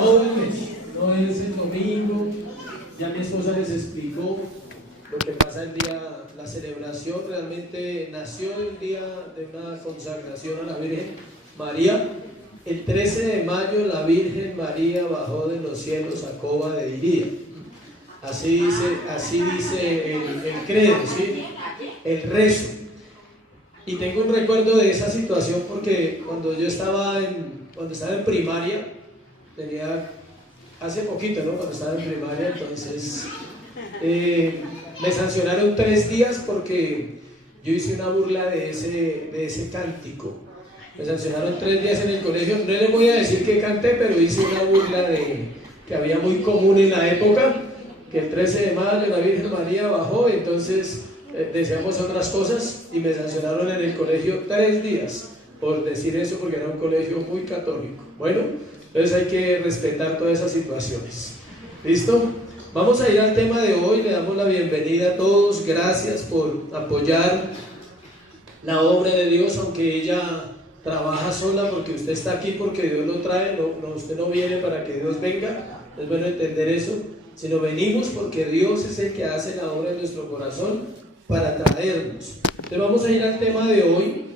todo el mes, no es el domingo. Ya mi esposa les explicó lo que pasa el día, la celebración realmente nació el día de una consagración a la Virgen María. El 13 de mayo la Virgen María bajó de los cielos a Cova de Iría. Así dice el credo, ¿sí? El rezo. Y tengo un recuerdo de esa situación porque cuando estaba en primaria, hace poquito, ¿no? Cuando estaba en primaria, entonces me sancionaron 3 días porque yo hice una burla de ese cántico. Me sancionaron 3 días en el colegio. No les voy a decir que canté, pero hice una burla que había muy común en la época, que el 13 de mayo la Virgen María bajó, y entonces decíamos otras cosas y me sancionaron en el colegio 3 días por decir eso, porque era un colegio muy católico. Bueno, entonces hay que respetar todas esas situaciones. ¿Listo? Vamos a ir al tema de hoy. Le damos la bienvenida a todos. Gracias por apoyar la obra de Dios, aunque ella trabaja sola, porque usted está aquí porque Dios lo trae. Usted no viene para que Dios venga. Es bueno entender eso, sino venimos porque Dios es el que hace la obra en nuestro corazón para traernos. Entonces vamos a ir al tema de hoy.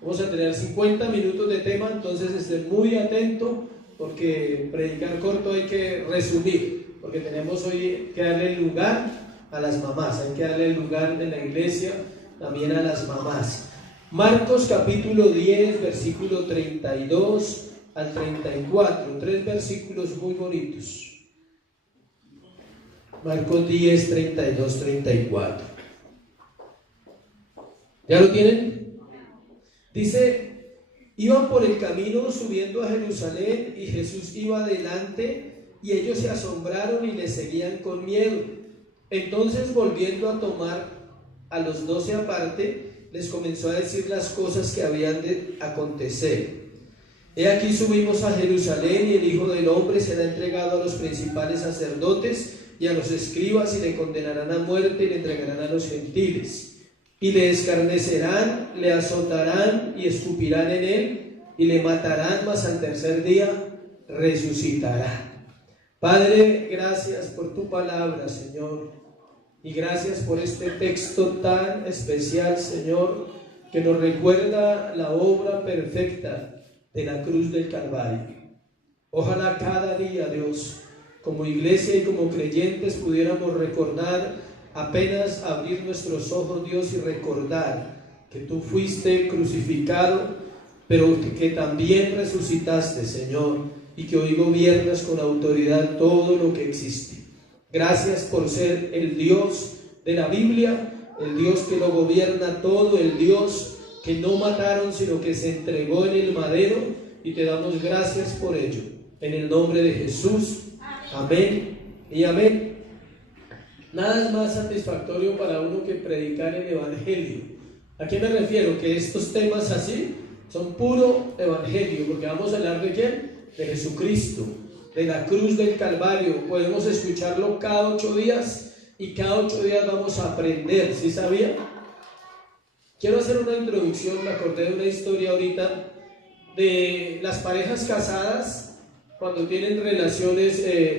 Vamos a tener 50 minutos de tema, entonces estén muy atentos, porque predicar corto hay que resumir, porque tenemos hoy que darle lugar a las mamás, hay que darle lugar en la iglesia también a las mamás. Marcos capítulo 10, versículo 32 al 34, 3 versículos muy bonitos. Marcos 10, 32, 34. ¿Ya lo tienen? Dice: iban por el camino subiendo a Jerusalén, y Jesús iba adelante, y ellos se asombraron y le seguían con miedo. Entonces, volviendo a tomar a los 12 aparte, les comenzó a decir las cosas que habían de acontecer. He aquí subimos a Jerusalén, y el Hijo del Hombre será entregado a los principales sacerdotes y a los escribas, y le condenarán a muerte y le entregarán a los gentiles. Y le escarnecerán, le azotarán y escupirán en él, y le matarán, mas al tercer día resucitará. Padre, gracias por tu palabra, Señor, y gracias por este texto tan especial, Señor, que nos recuerda la obra perfecta de la cruz del Calvario. Ojalá cada día, Dios, como iglesia y como creyentes, pudiéramos recordar, apenas abrir nuestros ojos, Dios, y recordar que tú fuiste crucificado, pero que también resucitaste, Señor, y que hoy gobiernas con autoridad todo lo que existe. Gracias por ser el Dios de la Biblia, el Dios que lo gobierna todo, el Dios que no mataron, sino que se entregó en el madero, y te damos gracias por ello. En el nombre de Jesús, amén y amén. Nada es más satisfactorio para uno que predicar el Evangelio. ¿A qué me refiero? Que estos temas así son puro Evangelio, porque vamos a hablar de ¿quién? De Jesucristo, de la cruz del Calvario. Podemos escucharlo cada 8 días, y cada 8 días vamos a aprender. ¿Sí sabía? Quiero hacer una introducción. Me acordé de una historia ahorita de las parejas casadas cuando tienen relaciones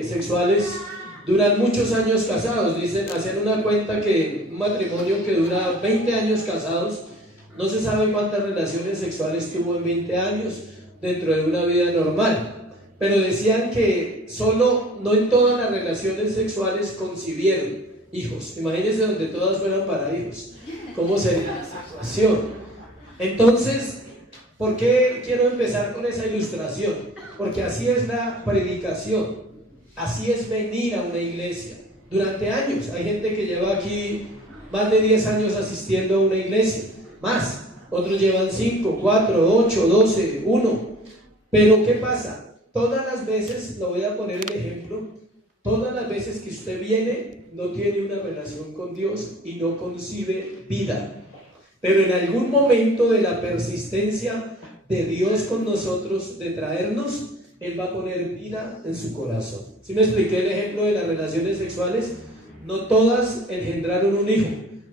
sexuales. Duran muchos años casados. Dicen, hacen una cuenta que un matrimonio que dura 20 años casados, no se sabe cuántas relaciones sexuales tuvo en 20 años dentro de una vida normal. Pero decían que no en todas las relaciones sexuales concibieron hijos. Imagínense donde todas fueran para hijos. ¿Cómo sería la situación? Entonces, ¿por qué quiero empezar con esa ilustración? Porque así es la predicación. Así es venir a una iglesia. Durante años, hay gente que lleva aquí más de 10 años asistiendo a una iglesia, más. Otros llevan 5, 4, 8, 12, 1. Pero ¿qué pasa? Todas las veces, lo voy a poner el ejemplo, todas las veces que usted viene, no tiene una relación con Dios y no concibe vida. Pero en algún momento de la persistencia de Dios con nosotros, de traernos, Él va a poner vida en su corazón. ¿Sí me expliqué el ejemplo de las relaciones sexuales? No todas engendraron un hijo.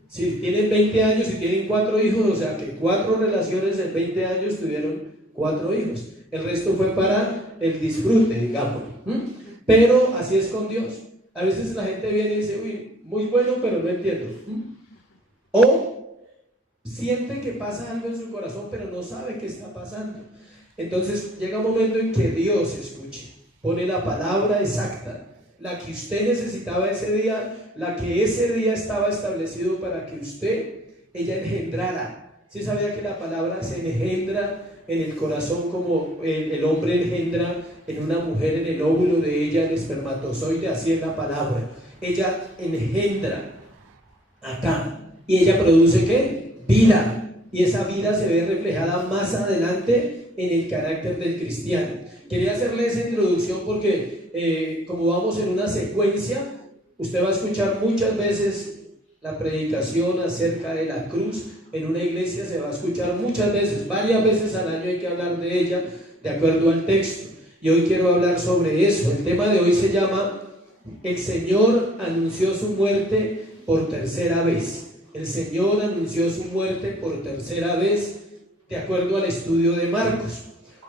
Si tienen 20 años y tienen 4 hijos, o sea que 4 relaciones en 20 años tuvieron 4 hijos. El resto fue para el disfrute, digamos. Pero así es con Dios. A veces la gente viene y dice, uy, muy bueno, pero no entiendo. O siente que pasa algo en su corazón, pero no sabe qué está pasando. Entonces llega un momento en que Dios escuche, pone la palabra exacta, la que usted necesitaba ese día, la que ese día estaba establecido para que ella engendrara. ¿Sí sabía que la palabra se engendra en el corazón como el hombre engendra en una mujer, en el óvulo de ella, el espermatozoide? Así es la palabra. Ella engendra acá y ella produce ¿qué? Vida, y esa vida se ve reflejada más adelante en el carácter del cristiano. Quería hacerle esa introducción porque como vamos en una secuencia, usted va a escuchar muchas veces la predicación acerca de la cruz. En una iglesia se va a escuchar muchas veces, varias veces al año hay que hablar de ella de acuerdo al texto, y hoy quiero hablar sobre eso. El tema de hoy se llama El Señor anunció su muerte por tercera vez. El Señor anunció su muerte por tercera vez de acuerdo al estudio de Marcos.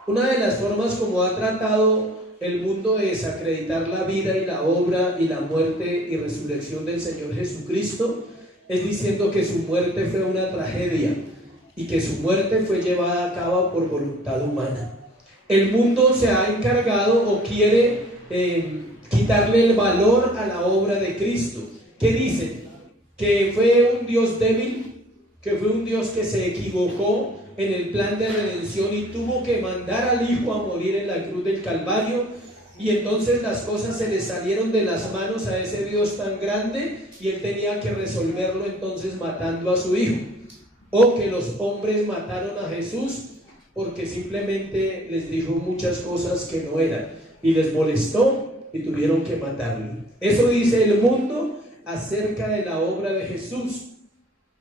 Una de las formas como ha tratado el mundo de desacreditar la vida y la obra y la muerte y resurrección del Señor Jesucristo es diciendo que su muerte fue una tragedia y que su muerte fue llevada a cabo por voluntad humana. El mundo se ha encargado o quiere quitarle el valor a la obra de Cristo. ¿Qué dicen? Que fue un Dios débil, que fue un Dios que se equivocó en el plan de redención y tuvo que mandar al Hijo a morir en la cruz del Calvario, y entonces las cosas se le salieron de las manos a ese Dios tan grande y él tenía que resolverlo entonces matando a su Hijo. O que los hombres mataron a Jesús porque simplemente les dijo muchas cosas que no eran y les molestó y tuvieron que matarlo. Eso dice el mundo acerca de la obra de Jesús,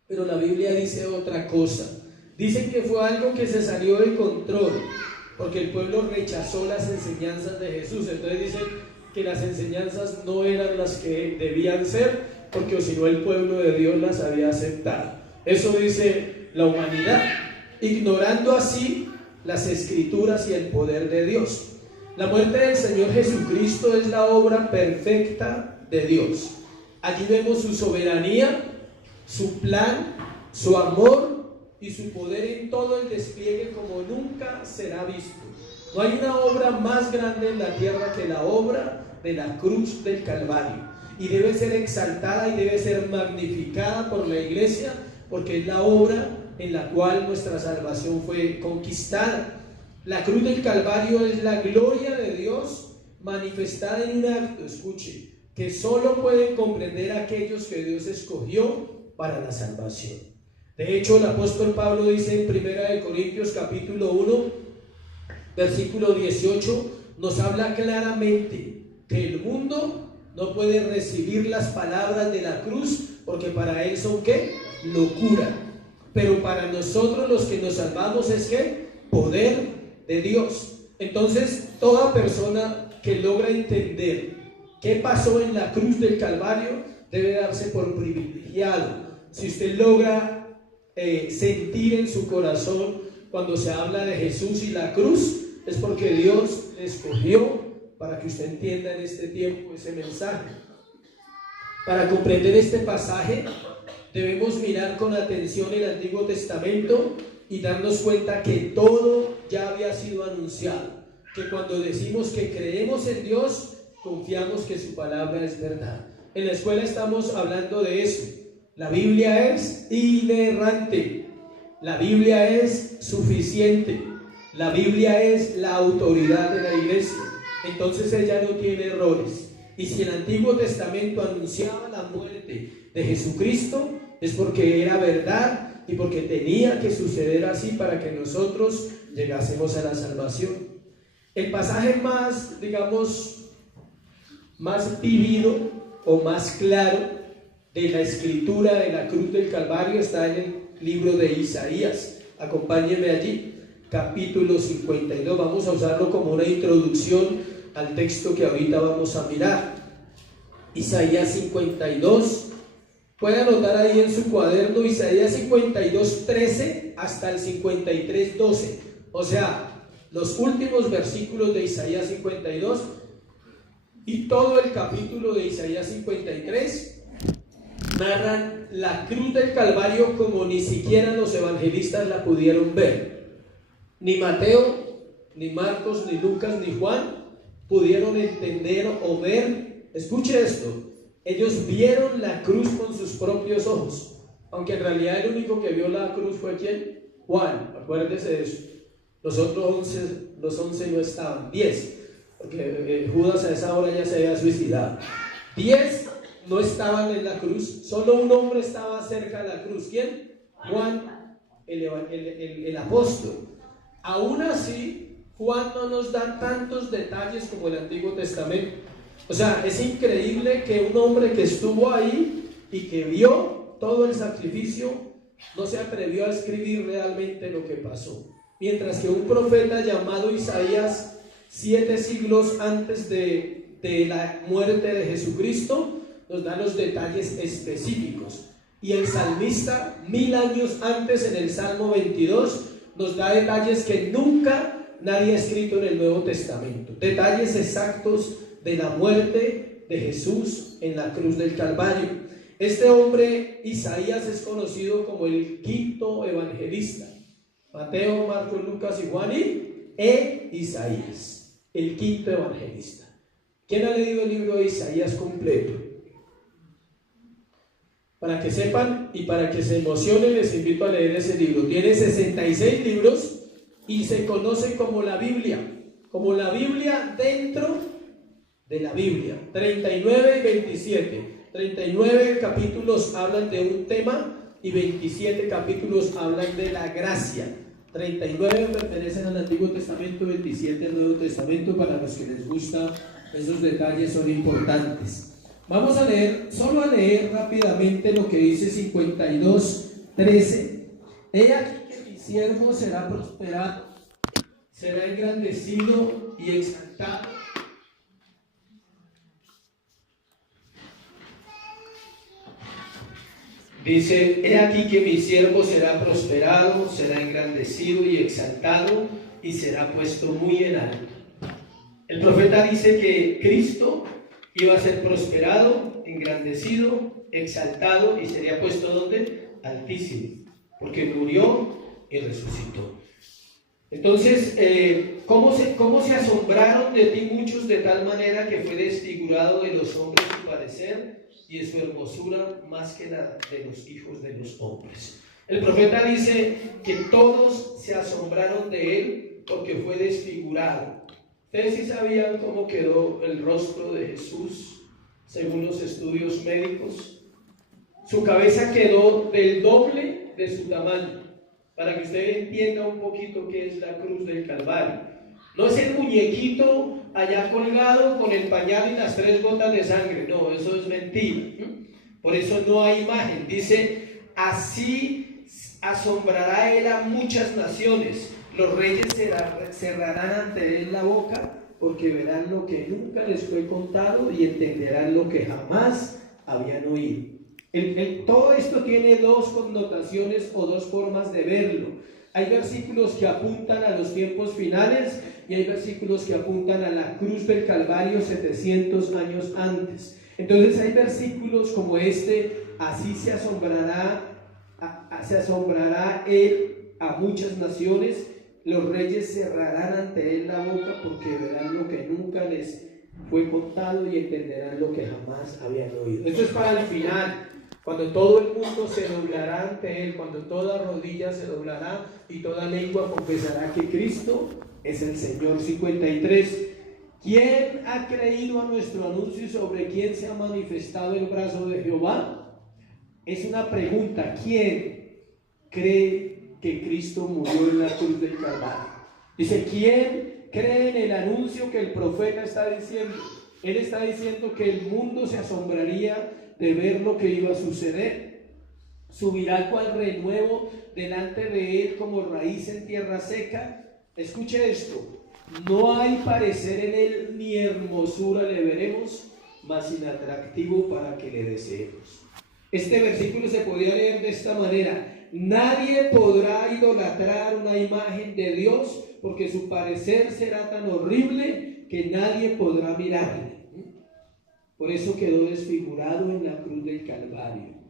pero la Biblia dice otra cosa. Dicen que fue algo que se salió de control porque el pueblo rechazó las enseñanzas de Jesús. Entonces dicen que las enseñanzas no eran las que debían ser, porque si no el pueblo de Dios las había aceptado. Eso dice la humanidad, ignorando así las escrituras y el poder de Dios. La muerte del Señor Jesucristo es la obra perfecta de Dios. Allí vemos su soberanía, su plan, su amor y su poder en todo el despliegue como nunca será visto. No hay una obra más grande en la tierra que la obra de la cruz del Calvario, y debe ser exaltada y debe ser magnificada por la iglesia, porque es la obra en la cual nuestra salvación fue conquistada. La cruz del Calvario es la gloria de Dios manifestada en un acto, escuche, que solo pueden comprender aquellos que Dios escogió para la salvación. De hecho, el apóstol Pablo dice en 1 Corintios capítulo 1, versículo 18, nos habla claramente que el mundo no puede recibir las palabras de la cruz porque para él son ¿qué? Locura. Pero para nosotros los que nos salvamos es ¿qué? Poder de Dios. Entonces, toda persona que logra entender qué pasó en la cruz del Calvario debe darse por privilegiado. Si usted logra sentir en su corazón cuando se habla de Jesús y la cruz, es porque Dios le escogió para que usted entienda en este tiempo ese mensaje. Para comprender este pasaje debemos mirar con atención el Antiguo Testamento y darnos cuenta que todo ya había sido anunciado, que cuando decimos que creemos en Dios, confiamos que su palabra es verdad. En la escuela estamos hablando de eso. La Biblia es inerrante, la Biblia es suficiente, la Biblia es la autoridad de la iglesia, entonces ella no tiene errores. Y si el Antiguo Testamento anunciaba la muerte de Jesucristo, es porque era verdad y porque tenía que suceder así para que nosotros llegásemos a la salvación. El pasaje más, digamos, más vivido o más claro de la escritura de la cruz del Calvario está en el libro de Isaías. Acompáñenme allí, capítulo 52. Vamos a usarlo como una introducción al texto que ahorita vamos a mirar. Isaías 52. Puede anotar ahí en su cuaderno Isaías 52, 13 hasta el 53, 12. O sea, los últimos versículos de Isaías 52 y todo el capítulo de Isaías 53 narran la cruz del Calvario como ni siquiera los evangelistas la pudieron ver. Ni Mateo, ni Marcos, ni Lucas, ni Juan pudieron entender o ver. Escuche esto: ellos vieron la cruz con sus propios ojos, aunque en realidad el único que vio la cruz fue ¿quién? Juan. Acuérdese de eso. Los otros 11 no estaban, 10, porque Judas a esa hora ya se había suicidado. 10 no estaban en la cruz, solo un hombre estaba cerca de la cruz. ¿Quién? Juan, el apóstol. Aún así, Juan no nos da tantos detalles como el Antiguo Testamento. O sea, es increíble que un hombre que estuvo ahí y que vio todo el sacrificio no se atrevió a escribir realmente lo que pasó. Mientras que un profeta llamado Isaías, 7 siglos antes de la muerte de Jesucristo, nos da los detalles específicos. Y el salmista, 1000 años antes, en el Salmo 22, nos da detalles que nunca nadie ha escrito en el Nuevo Testamento. Detalles exactos de la muerte de Jesús en la cruz del Calvario. Este hombre, Isaías, es conocido como el quinto evangelista. Mateo, Marcos, Lucas y Juan e Isaías, el quinto evangelista. ¿Quién ha leído el libro de Isaías completo? Para que sepan y para que se emocionen, les invito a leer ese libro. Tiene 66 libros y se conoce como la Biblia dentro de la Biblia. 39 y 27. 39 capítulos hablan de un tema y 27 capítulos hablan de la gracia. 39 pertenecen al Antiguo Testamento, 27 al Nuevo Testamento. Para los que les gusta, esos detalles son importantes. Vamos a leer, solo a leer rápidamente lo que dice 52:13. He aquí que mi siervo será prosperado, será engrandecido y exaltado. Dice: he aquí que mi siervo será prosperado, será engrandecido y exaltado, y será puesto muy en alto. El profeta dice que Cristo iba a ser prosperado, engrandecido, exaltado, y sería puesto ¿dónde? Altísimo, porque murió y resucitó. Entonces, ¿cómo se asombraron de ti muchos, de tal manera que fue desfigurado de los hombres su parecer, y de su hermosura más que la de los hijos de los hombres? El profeta dice que todos se asombraron de él porque fue desfigurado. ¿Ustedes sí sabían cómo quedó el rostro de Jesús según los estudios médicos? Su cabeza quedó del doble de su tamaño, para que usted entienda un poquito qué es la cruz del Calvario. No es el muñequito allá colgado con el pañal y las 3 gotas de sangre. No, eso es mentira. Por eso no hay imagen. Dice: así asombrará él a muchas naciones. Los reyes cerrarán ante él la boca, porque verán lo que nunca les fue contado y entenderán lo que jamás habían oído. Todo esto tiene dos connotaciones o dos formas de verlo. Hay versículos que apuntan a los tiempos finales y hay versículos que apuntan a la cruz del Calvario 700 años antes. Entonces hay versículos como este: así se asombrará él a muchas naciones, los reyes cerrarán ante él la boca, porque verán lo que nunca les fue contado y entenderán lo que jamás habían oído. Esto es para el final, cuando todo el mundo se doblará ante él, cuando toda rodilla se doblará y toda lengua confesará que Cristo es el Señor. 53. ¿Quién ha creído a nuestro anuncio y sobre quién se ha manifestado el brazo de Jehová? Es una pregunta. ¿Quién cree que Cristo murió en la cruz del Calvario? Dice: ¿quién cree en el anuncio que el profeta está diciendo? Él está diciendo que el mundo se asombraría de ver lo que iba a suceder. Subirá cual renuevo delante de él, como raíz en tierra seca. Escuche esto: no hay parecer en él, ni hermosura le veremos, mas inatractivo para que le deseemos. Este versículo se podría leer de esta manera: nadie podrá idolatrar una imagen de Dios, porque su parecer será tan horrible que nadie podrá mirarle. Por eso quedó desfigurado en la cruz del Calvario.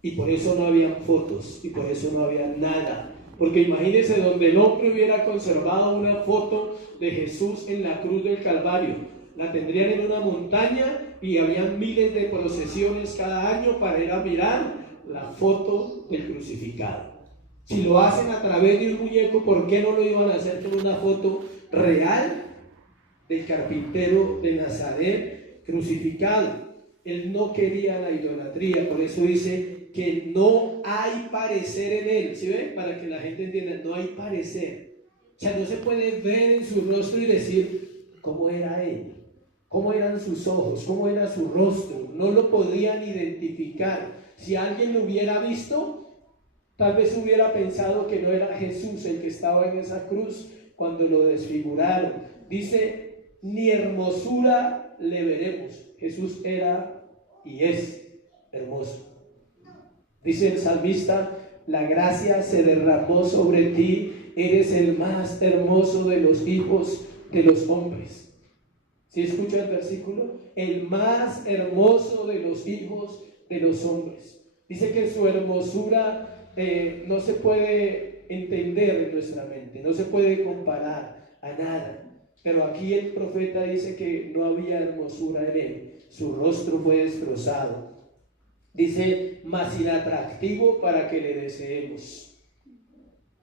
Y por eso no había fotos, y por eso no había nada. Porque imagínense donde el hombre hubiera conservado una foto de Jesús en la cruz del Calvario. La tendrían en una montaña y habían miles de procesiones cada año para ir a mirar la foto del crucificado. Si lo hacen a través de un muñeco, ¿por qué no lo iban a hacer con una foto real del carpintero de Nazaret crucificado? Él no quería la idolatría, por eso dice que no hay parecer en él. ¿Sí ven? Para que la gente entienda, no hay parecer. O sea, no se puede ver en su rostro y decir cómo era él, cómo eran sus ojos, cómo era su rostro. No lo podían identificar. Si alguien lo hubiera visto, tal vez hubiera pensado que no era Jesús el que estaba en esa cruz cuando lo desfiguraron. Dice, ni hermosura le veremos. Jesús era y es hermoso. Dice el salmista, la gracia se derramó sobre ti, eres el más hermoso de los hijos de los hombres. ¿Sí escucha el versículo? El más hermoso de los hijos de los hombres. Dice que su hermosura no se puede entender en nuestra mente, no se puede comparar a nada. Pero aquí el profeta dice que no había hermosura en él, su rostro fue destrozado. Dice, más inatractivo para que le deseemos.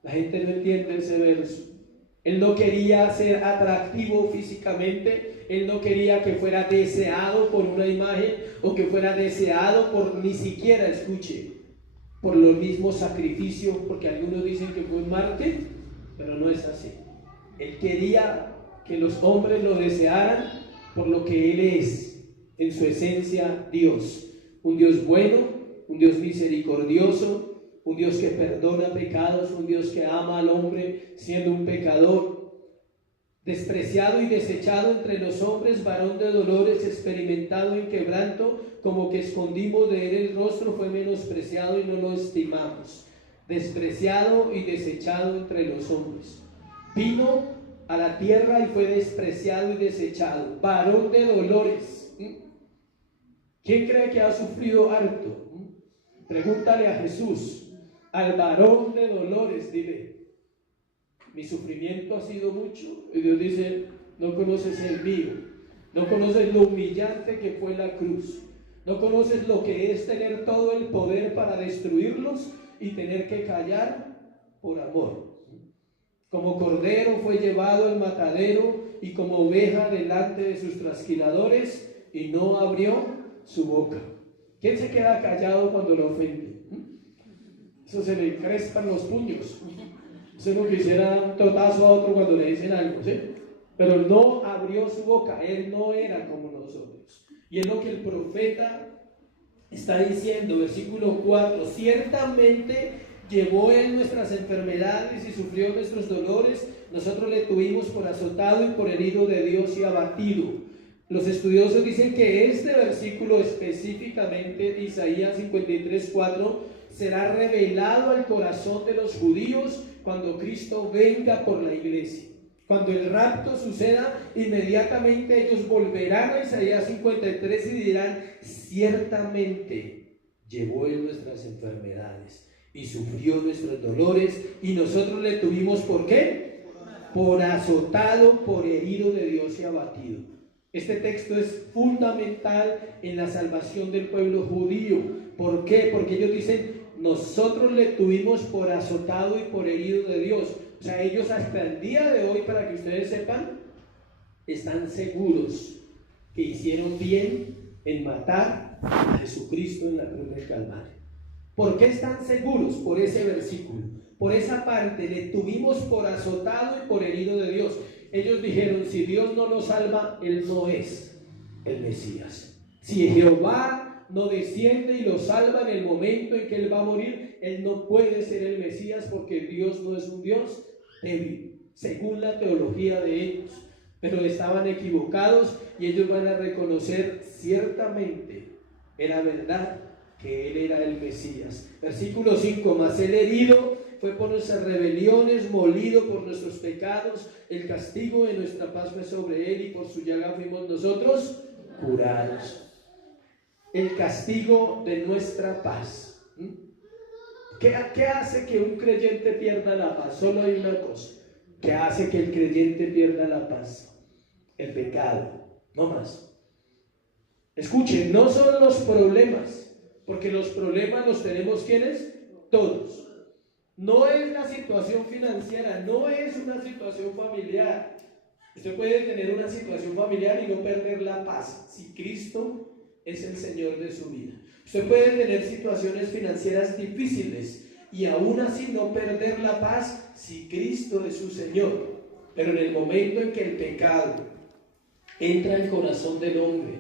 La gente no entiende ese verso. Él no quería ser atractivo físicamente, él no quería que fuera deseado por una imagen o que fuera deseado por, ni siquiera, escuche, por los mismos sacrificios, porque algunos dicen que fue un mártir, pero no es así. Él quería que los hombres lo desearan por lo que él es, en su esencia, Dios. Un Dios bueno, un Dios misericordioso, un Dios que perdona pecados, un Dios que ama al hombre siendo un pecador, despreciado y desechado entre los hombres, varón de dolores, experimentado en quebranto, como que escondimos de él el rostro, fue menospreciado y no lo estimamos, despreciado y desechado entre los hombres. Vino a la tierra y fue despreciado y desechado, varón de dolores. ¿Quién cree que ha sufrido harto? Pregúntale a Jesús, al varón de dolores, dile, mi sufrimiento ha sido mucho. Y Dios dice, no conoces el mío, no conoces lo humillante que fue la cruz, no conoces lo que es tener todo el poder para destruirlos y tener que callar por amor. Como cordero fue llevado al matadero y como oveja delante de sus trasquiladores y no abrió su boca. ¿Quién se queda callado cuando lo ofende? Eso se le crespan los puños. Eso no quisiera un totazo a otro cuando le dicen algo, ¿sí? Pero no abrió su boca, él no era como nosotros. Y es lo que el profeta está diciendo, versículo 4, ciertamente llevó él nuestras enfermedades y sufrió nuestros dolores, nosotros le tuvimos por azotado y por herido de Dios y abatido. Los estudiosos dicen que este versículo específicamente, Isaías 53:4, será revelado al corazón de los judíos cuando Cristo venga por la iglesia. Cuando el rapto suceda, inmediatamente ellos volverán a Isaías 53 y dirán, ciertamente llevó él nuestras enfermedades y sufrió nuestros dolores y nosotros le tuvimos, ¿por qué? Por azotado, por herido de Dios y abatido. Este texto es fundamental en la salvación del pueblo judío. ¿Por qué? Porque ellos dicen, nosotros le tuvimos por azotado y por herido de Dios. O sea, ellos hasta el día de hoy, para que ustedes sepan, están seguros que hicieron bien en matar a Jesucristo en la cruz del Calvario. ¿Por qué están seguros? Por ese versículo, por esa parte, le tuvimos por azotado y por herido de Dios. Ellos dijeron, si Dios no lo salva, Él no es el Mesías. Si Jehová no desciende y lo salva en el momento en que Él va a morir, Él no puede ser el Mesías porque Dios no es un Dios débil, según la teología de ellos. Pero estaban equivocados y ellos van a reconocer ciertamente, era verdad que Él era el Mesías. Versículo 5, mas el herido fue por nuestras rebeliones, molido por nuestros pecados, el castigo de nuestra paz fue sobre él y por su llaga fuimos nosotros curados. El castigo de nuestra paz. ¿Qué hace que un creyente pierda la paz? Solo hay una cosa. ¿Qué hace que el creyente pierda la paz? El pecado, no más. Escuchen, no son los problemas, porque los problemas los tenemos ¿quiénes? Todos. No es la situación financiera, no es una situación familiar. Usted puede tener una situación familiar y no perder la paz si Cristo es el Señor de su vida. Usted puede tener situaciones financieras difíciles y aún así no perder la paz si Cristo es su Señor. Pero en el momento en que el pecado entra al corazón del hombre,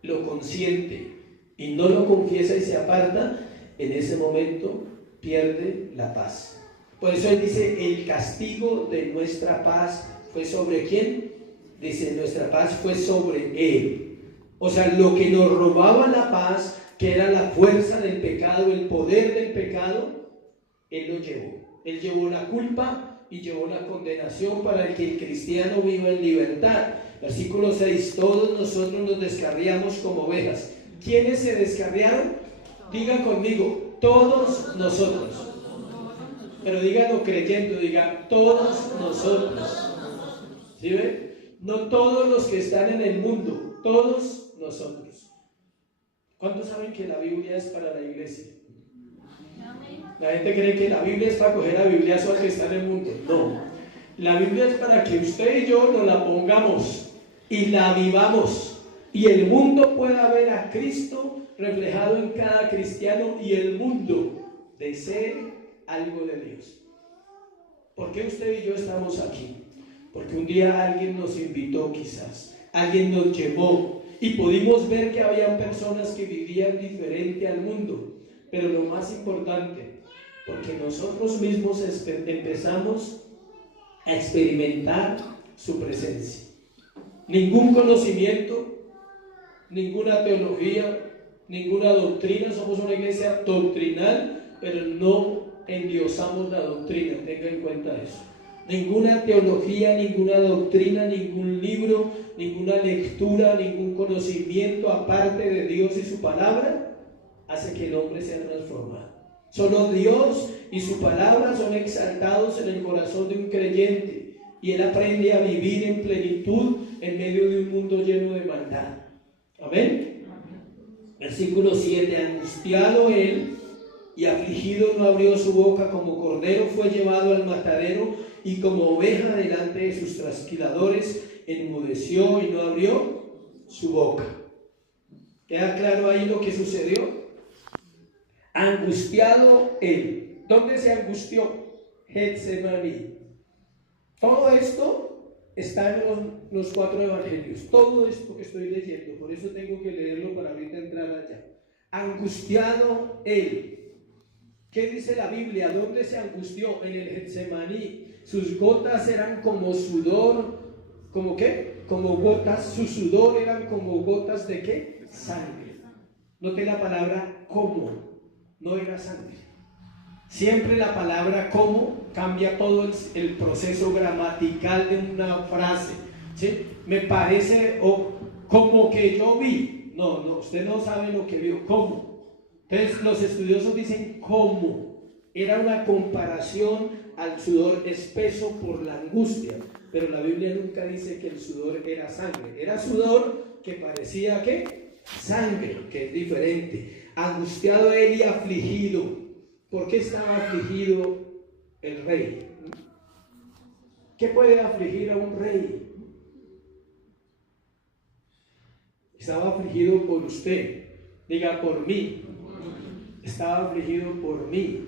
lo consiente y no lo confiesa y se aparta, en ese momento pierde la paz. Por eso él dice, el castigo de nuestra paz fue sobre ¿quién? Dice, nuestra paz fue sobre él. O sea, lo que nos robaba la paz, que era la fuerza del pecado, el poder del pecado, él lo llevó. Él llevó la culpa y llevó la condenación para que el cristiano viva en libertad. Versículo 6, todos nosotros nos descarriamos como ovejas. ¿Quiénes se descarriaron? Diga conmigo, todos nosotros. Pero díganlo creyendo, diga, todos nosotros. ¿Sí ven? No todos los que están en el mundo, todos nosotros. ¿Cuántos saben que la Biblia es para la iglesia? La gente cree que la Biblia es para coger a bibliazo al que está en el mundo. No, la Biblia es para que usted y yo nos la pongamos y la vivamos, y el mundo pueda ver a Cristo reflejado en cada cristiano y el mundo desee algo de Dios. ¿Por qué usted y yo estamos aquí? Porque un día alguien nos invitó, quizás alguien nos llevó y pudimos ver que había personas que vivían diferente al mundo. Pero lo más importante, porque nosotros mismos empezamos a experimentar su presencia. Ningún conocimiento, ninguna teología, ninguna doctrina. Somos una iglesia doctrinal, pero no endiosamos la doctrina, tenga en cuenta eso. Ninguna teología, ninguna doctrina, ningún libro, ninguna lectura, ningún conocimiento aparte de Dios y su palabra hace que el hombre sea transformado. Solo Dios y su palabra son exaltados en el corazón de un creyente y él aprende a vivir en plenitud en medio de un mundo lleno de maldad. Amén. Versículo 7, angustiado él y afligido no abrió su boca, como cordero fue llevado al matadero y como oveja delante de sus trasquiladores enmudeció y no abrió su boca. ¿Queda claro ahí lo que sucedió? Angustiado él. ¿Dónde se angustió? Getsemaní. Todo esto está en los 4 evangelios. Todo esto que estoy leyendo, por eso tengo que leerlo para ahorita entrar allá. Angustiado él. ¿Qué dice la Biblia? ¿Dónde se angustió? En el Getsemaní. Sus gotas eran como sudor. ¿Cómo qué? Como gotas. Su sudor eran como gotas de ¿qué? Sangre. Note la palabra como. No era sangre. Siempre la palabra como cambia todo el proceso gramatical de una frase. ¿Sí? Me parece, o como que yo vi. No, usted no sabe lo que vio. ¿Cómo? Entonces los estudiosos dicen cómo. Era una comparación al sudor espeso por la angustia. Pero la Biblia nunca dice que el sudor era sangre. Era sudor que parecía ¿qué? Sangre, que es diferente. Angustiado él y afligido. ¿Por qué estaba afligido el rey? ¿Qué puede afligir a un rey? Estaba afligido por usted. Diga, por mí. Estaba afligido por mí.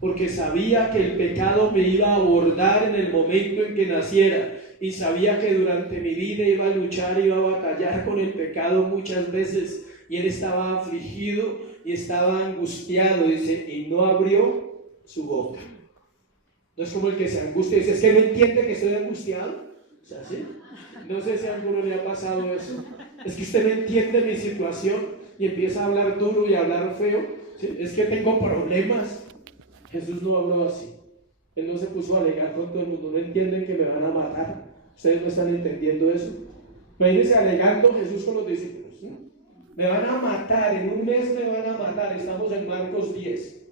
Porque sabía que el pecado me iba a abordar en el momento en que naciera. Y sabía que durante mi vida iba a luchar, iba a batallar con el pecado muchas veces. Y él estaba afligido y estaba angustiado, dice, y no abrió su boca. No es como el que se angustia y dice, es que no entiende que estoy angustiado. O sea, ¿sí? No sé si a alguno le ha pasado eso. Es que usted no entiende mi situación y empieza a hablar duro y a hablar feo. ¿Sí? Es que tengo problemas. Jesús no habló así. Él no se puso a alegar con todo el mundo. No entienden que me van a matar. Ustedes no están entendiendo eso. Imagínense alegando Jesús con los discípulos. Me van a matar, en un mes me van a matar. Estamos en Marcos 10.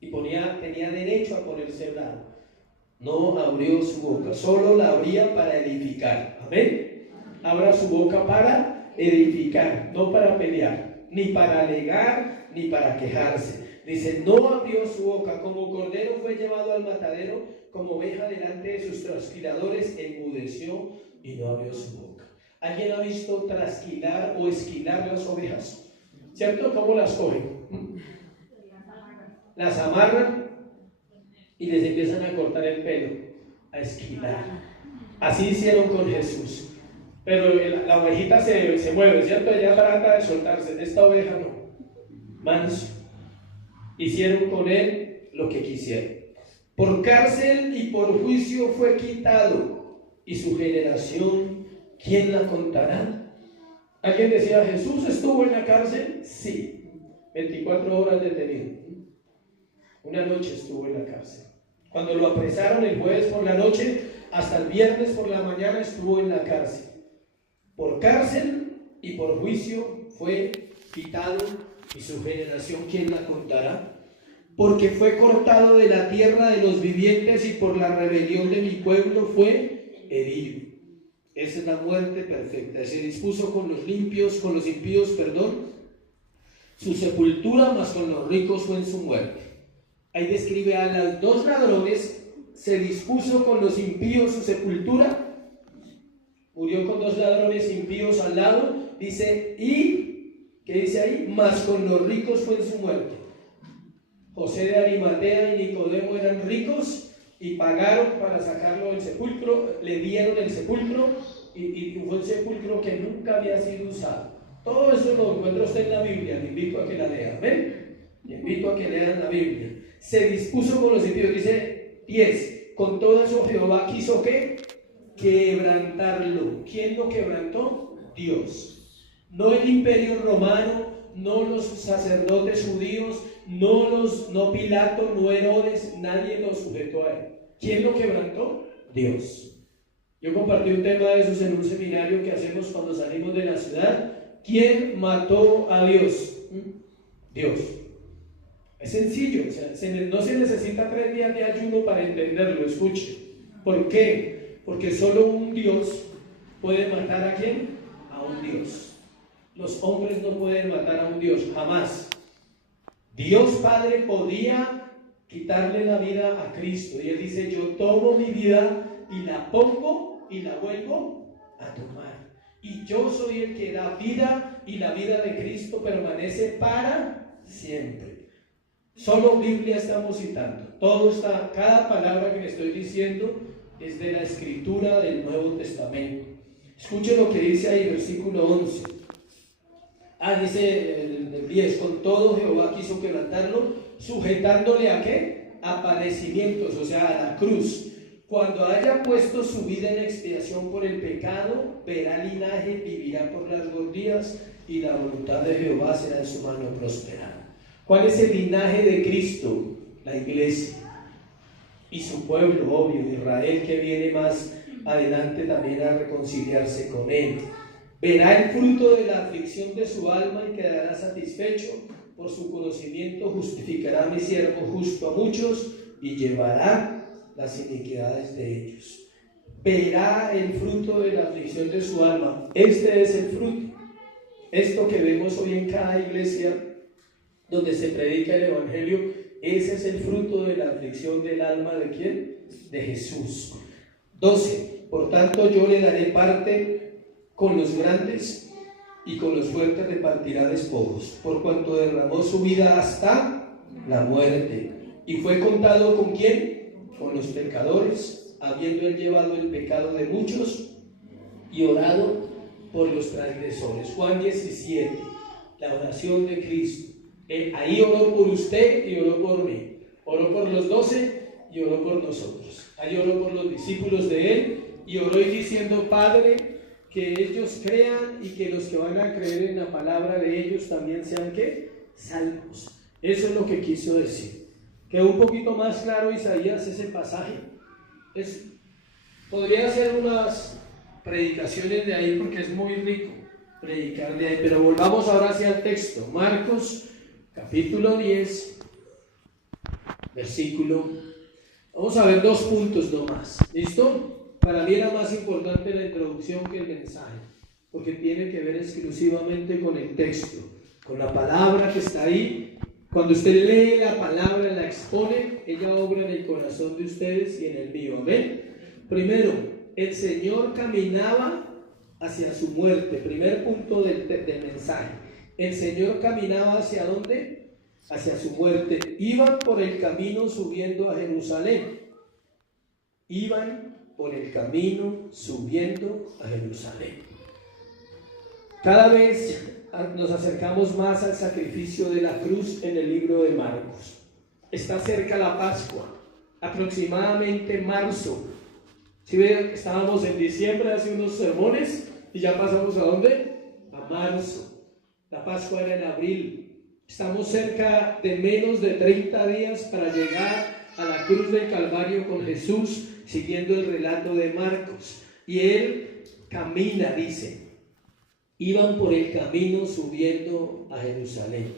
Y tenía derecho a ponerse bravo. No abrió su boca, solo la abría para edificar. Amén. Abra su boca para edificar, no para pelear, ni para alegar, ni para quejarse. Dice, no abrió su boca, como cordero fue llevado al matadero, como oveja delante de sus trasquiladores, enmudeció y no abrió su boca. ¿Alguien ha visto trasquilar o esquilar las ovejas? ¿Cierto? ¿Cómo las cogen? Las amarran y les empiezan a cortar el pelo, a esquilar. Así hicieron con Jesús. Pero la ovejita se mueve, ¿cierto? Ella trata de soltarse. Esta oveja no. Manso. Hicieron con él lo que quisieron. Por cárcel y por juicio fue quitado. Y su generación, ¿quién la contará? ¿Alguien decía, Jesús estuvo en la cárcel? Sí. 24 horas detenido. Una noche estuvo en la cárcel. Cuando lo apresaron el jueves por la noche, hasta el viernes por la mañana estuvo en la cárcel. Por cárcel y por juicio fue quitado. Y su generación, ¿quién la contará? Porque fue cortado de la tierra de los vivientes y por la rebelión de mi pueblo fue herido. Esa es la muerte perfecta. Se dispuso con los limpios, con los impíos, su sepultura, mas con los ricos fue en su muerte. Ahí describe a los dos ladrones, se dispuso con los impíos su sepultura, murió con dos ladrones impíos al lado, dice, y ¿qué dice ahí? Mas con los ricos fue en su muerte. José de Arimatea y Nicodemo eran ricos y pagaron para sacarlo del sepulcro, le dieron el sepulcro y fue el sepulcro que nunca había sido usado. Todo eso lo encuentra usted en la Biblia, le invito a que la lea, ¿ven? Le invito a que lean la Biblia. Se dispuso con los impíos, dice 10, con todo eso Jehová quiso ¿qué? Quebrantarlo. ¿Quién lo quebrantó? Dios. No el imperio romano, no los sacerdotes judíos, no Pilato, no Herodes, nadie lo sujetó a él. ¿Quién lo quebrantó? Dios. Yo compartí un tema de esos en un seminario que hacemos cuando salimos de la ciudad. ¿Quién mató a Dios? Dios. Es sencillo, o sea, no se necesita 3 días de ayuno para entenderlo, escuche. ¿Por qué? Porque solo un Dios puede matar ¿a quién? A un Dios. Los hombres no pueden matar a un Dios, jamás. Dios Padre podía quitarle la vida a Cristo. Y Él dice, yo tomo mi vida y la pongo y la vuelvo a tomar. Y yo soy el que da vida y la vida de Cristo permanece para siempre. Solo Biblia estamos citando. Todo está, cada palabra que le estoy diciendo es de la escritura del Nuevo Testamento. Escuche lo que dice ahí, versículo 11. Dice el 10, con todo Jehová quiso quebrantarlo, sujetándole ¿a qué? A padecimientos, o sea, a la cruz. Cuando haya puesto su vida en expiación por el pecado, verá linaje, vivirá por largos días, y la voluntad de Jehová será en su mano prosperada. ¿Cuál es el linaje de Cristo? La iglesia. Y su pueblo, obvio, Israel, que viene más adelante también a reconciliarse con él. Verá el fruto de la aflicción de su alma y quedará satisfecho. Por su conocimiento justificará a mi siervo justo a muchos y llevará las iniquidades de ellos. Verá el fruto de la aflicción de su alma. Este es el fruto. Esto que vemos hoy en cada iglesia donde se predica el Evangelio, ese es el fruto de la aflicción del alma ¿de quién? De Jesús. 12. Por tanto yo le daré parte con los grandes y con los fuertes repartirá despojos, por cuanto derramó su vida hasta la muerte. Y fue contado ¿con quién? Con los pecadores, habiendo él llevado el pecado de muchos y orado por los transgresores. Juan 17, la oración de Cristo. Ahí oró por usted y oró por mí. Oró por los 12 y oró por nosotros. Ahí oró por los discípulos de él y oró diciendo, Padre, que ellos crean y que los que van a creer en la palabra de ellos también sean ¿qué? Salvos. Eso es lo que quiso decir. ¿Quedó un poquito más claro, Isaías, ese pasaje? Podría hacer unas predicaciones de ahí porque es muy rico predicar de ahí, pero volvamos ahora hacia el texto. Marcos, capítulo 10, versículo. Vamos a ver 2 puntos nomás. ¿Listo? Para mí era más importante la introducción que el mensaje, porque tiene que ver exclusivamente con el texto, con la palabra que está ahí. Cuando usted lee la palabra, la expone, ella obra en el corazón de ustedes y en el mío. Amén. Primero, el Señor caminaba hacia su muerte. Primer punto del mensaje. El Señor caminaba hacia ¿dónde? Hacia su muerte. Iban por el camino subiendo a Jerusalén. Iban por el camino subiendo a Jerusalén. Cada vez nos acercamos más al sacrificio de la cruz en el libro de Marcos. Está cerca la Pascua, aproximadamente marzo. Si ven, estábamos en diciembre hace unos sermones y ya pasamos ¿a dónde? A marzo. La Pascua era en abril. Estamos cerca de menos de 30 días para llegar a la cruz del Calvario con Jesús, siguiendo el relato de Marcos. Y él camina, dice. Iban por el camino subiendo a Jerusalén.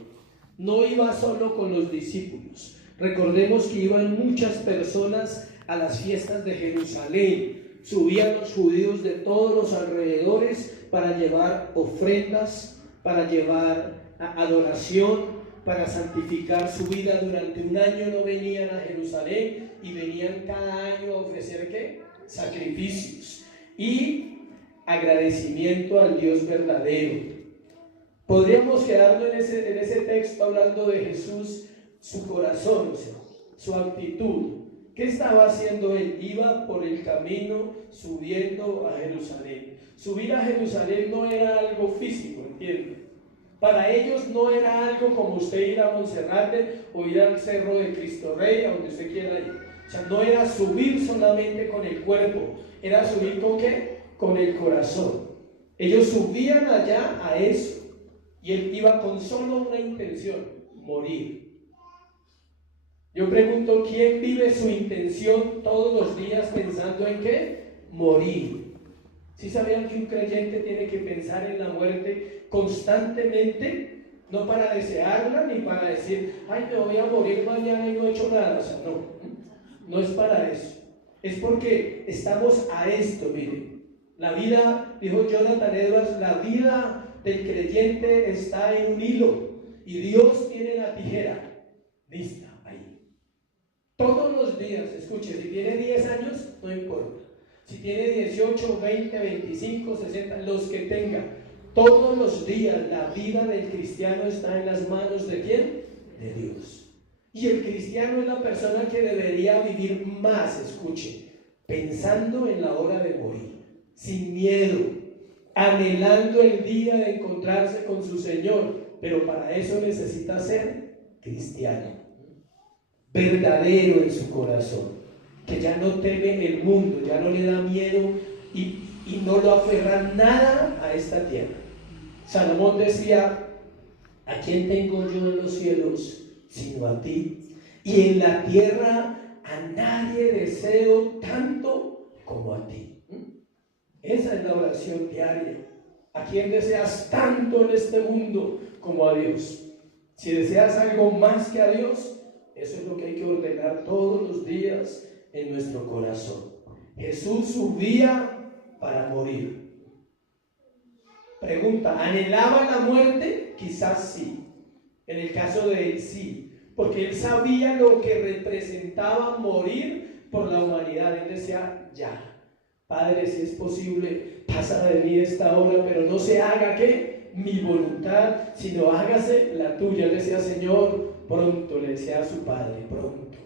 No iba solo con los discípulos. Recordemos que iban muchas personas a las fiestas de Jerusalén. Subían los judíos de todos los alrededores para llevar ofrendas, para llevar adoración, para santificar su vida. Durante un año no venían a Jerusalén y venían cada año a ofrecer ¿qué? Sacrificios y agradecimiento al Dios verdadero. Podríamos quedarnos en ese texto hablando de Jesús, su corazón, o sea, su actitud. ¿Qué estaba haciendo él? Iba por el camino subiendo a Jerusalén. Subir a Jerusalén no era algo físico, ¿entienden? Para ellos no era algo como usted ir a Monserrate o ir al Cerro de Cristo Rey, a donde usted quiera ir. O sea, no era subir solamente con el cuerpo, era subir ¿con qué? Con el corazón. Ellos subían allá a eso y él iba con solo una intención: morir. Yo pregunto, ¿quién vive su intención todos los días pensando en qué? Morir. ¿Sí sabían que un creyente tiene que pensar en la muerte constantemente? No para desearla ni para decir, ay, me voy a morir mañana y no he hecho nada. O sea, no es para eso. Es porque estamos a esto, miren. La vida, dijo Jonathan Edwards, la vida del creyente está en un hilo y Dios tiene la tijera lista ahí. Todos los días, escuche, si tiene 10 años, no importa. Si tiene 18, 20, 25, 60, los que tenga, todos los días la vida del cristiano está en las manos ¿de quién? De Dios. Y el cristiano es la persona que debería vivir más, escuche, pensando en la hora de morir, sin miedo, anhelando el día de encontrarse con su Señor, pero para eso necesita ser cristiano, verdadero en su corazón, que ya no teme el mundo, ya no le da miedo y no lo aferra nada a esta tierra. Salomón decía, ¿a quién tengo yo en los cielos sino a ti? Y en la tierra a nadie deseo tanto como a ti. Esa es la oración diaria. ¿A quién deseas tanto en este mundo como a Dios? Si deseas algo más que a Dios, eso es lo que hay que ordenar todos los días en nuestro corazón. Jesús subía para morir. Pregunta, ¿anhelaba la muerte? Quizás sí. En el caso de él sí, porque él sabía lo que representaba morir por la humanidad. Él decía, ya, Padre, si es posible, pasa de mí esta hora, pero no se haga ¿qué? Mi voluntad, sino hágase la tuya. Él decía, Señor, pronto, le decía a su Padre, pronto.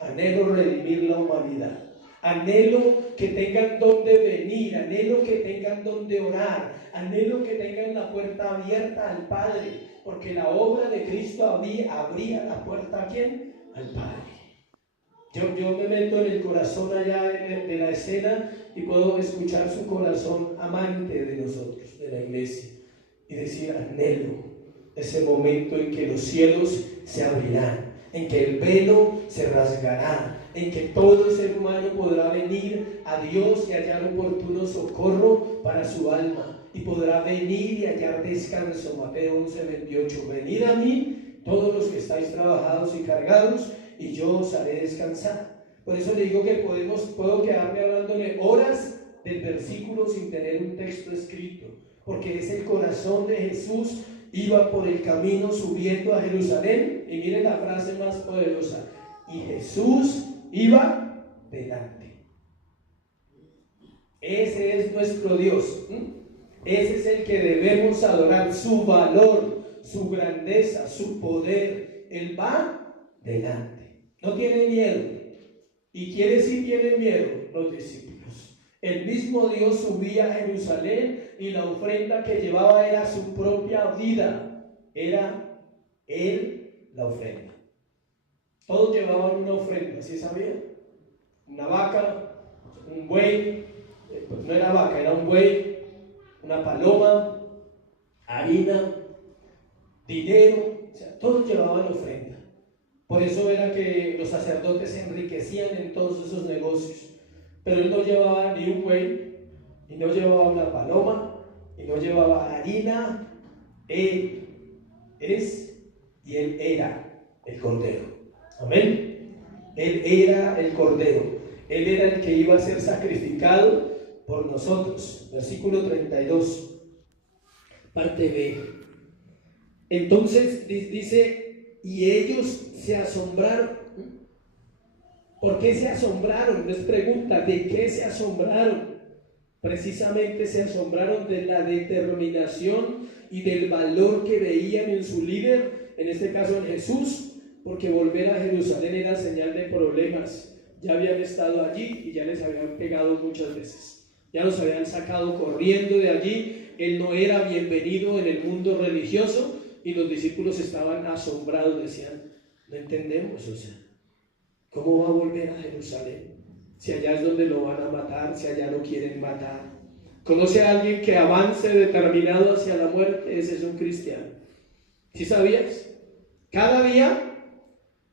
Anhelo redimir la humanidad. Anhelo que tengan donde venir, anhelo que tengan donde orar, anhelo que tengan la puerta abierta al Padre, porque la obra de Cristo abría la puerta ¿a quién? Al Padre. Yo me meto en el corazón allá de la escena y puedo escuchar su corazón amante de nosotros, de la iglesia, y decir, anhelo ese momento en que los cielos se abrirán en que el velo se rasgará, en que todo ser humano podrá venir a Dios y hallar oportuno socorro para su alma, y podrá venir y hallar descanso. Mateo 11:28. Venid a mí todos los que estáis trabajados y cargados, y yo os haré descansar. Por eso le digo que puedo quedarme hablándole horas del versículo sin tener un texto escrito, porque es el corazón de Jesús. Iba por el camino subiendo a Jerusalén, y miren la frase más poderosa: y Jesús iba delante. Ese es nuestro Dios. Ese es el que debemos adorar, su valor, su grandeza, su poder. Él va delante, no tiene miedo. ¿Y quiénes sí tienen miedo? Los discípulos. El mismo Dios subía a Jerusalén y la ofrenda que llevaba era su propia vida. Era Él la ofrenda. Todos llevaban una ofrenda, ¿sí sabían? Una vaca, un buey, pues no era vaca, era un buey, una paloma, harina, dinero, o sea, todos llevaban ofrenda. Por eso era que los sacerdotes se enriquecían en todos esos negocios. Pero él no llevaba ni un buey, y no llevaba una paloma, y no llevaba harina. Él es y Él era el Cordero. Amén. Él era el Cordero. Él era el que iba a ser sacrificado por nosotros. Versículo 32, parte B. Entonces dice, y ellos se asombraron. ¿Por qué se asombraron? Les pregunta, ¿de qué se asombraron? Precisamente se asombraron de la determinación y del valor que veían en su líder, en este caso en Jesús, porque volver a Jerusalén era señal de problemas. Ya habían estado allí y ya les habían pegado muchas veces. Ya los habían sacado corriendo de allí. Él no era bienvenido en el mundo religioso y los discípulos estaban asombrados, decían, no entendemos, o sea, ¿cómo va a volver a Jerusalén? Si allá es donde lo van a matar, si allá lo quieren matar. ¿Conoce a alguien que avance determinado hacia la muerte? Ese es un cristiano. ¿Sí sabías? Cada día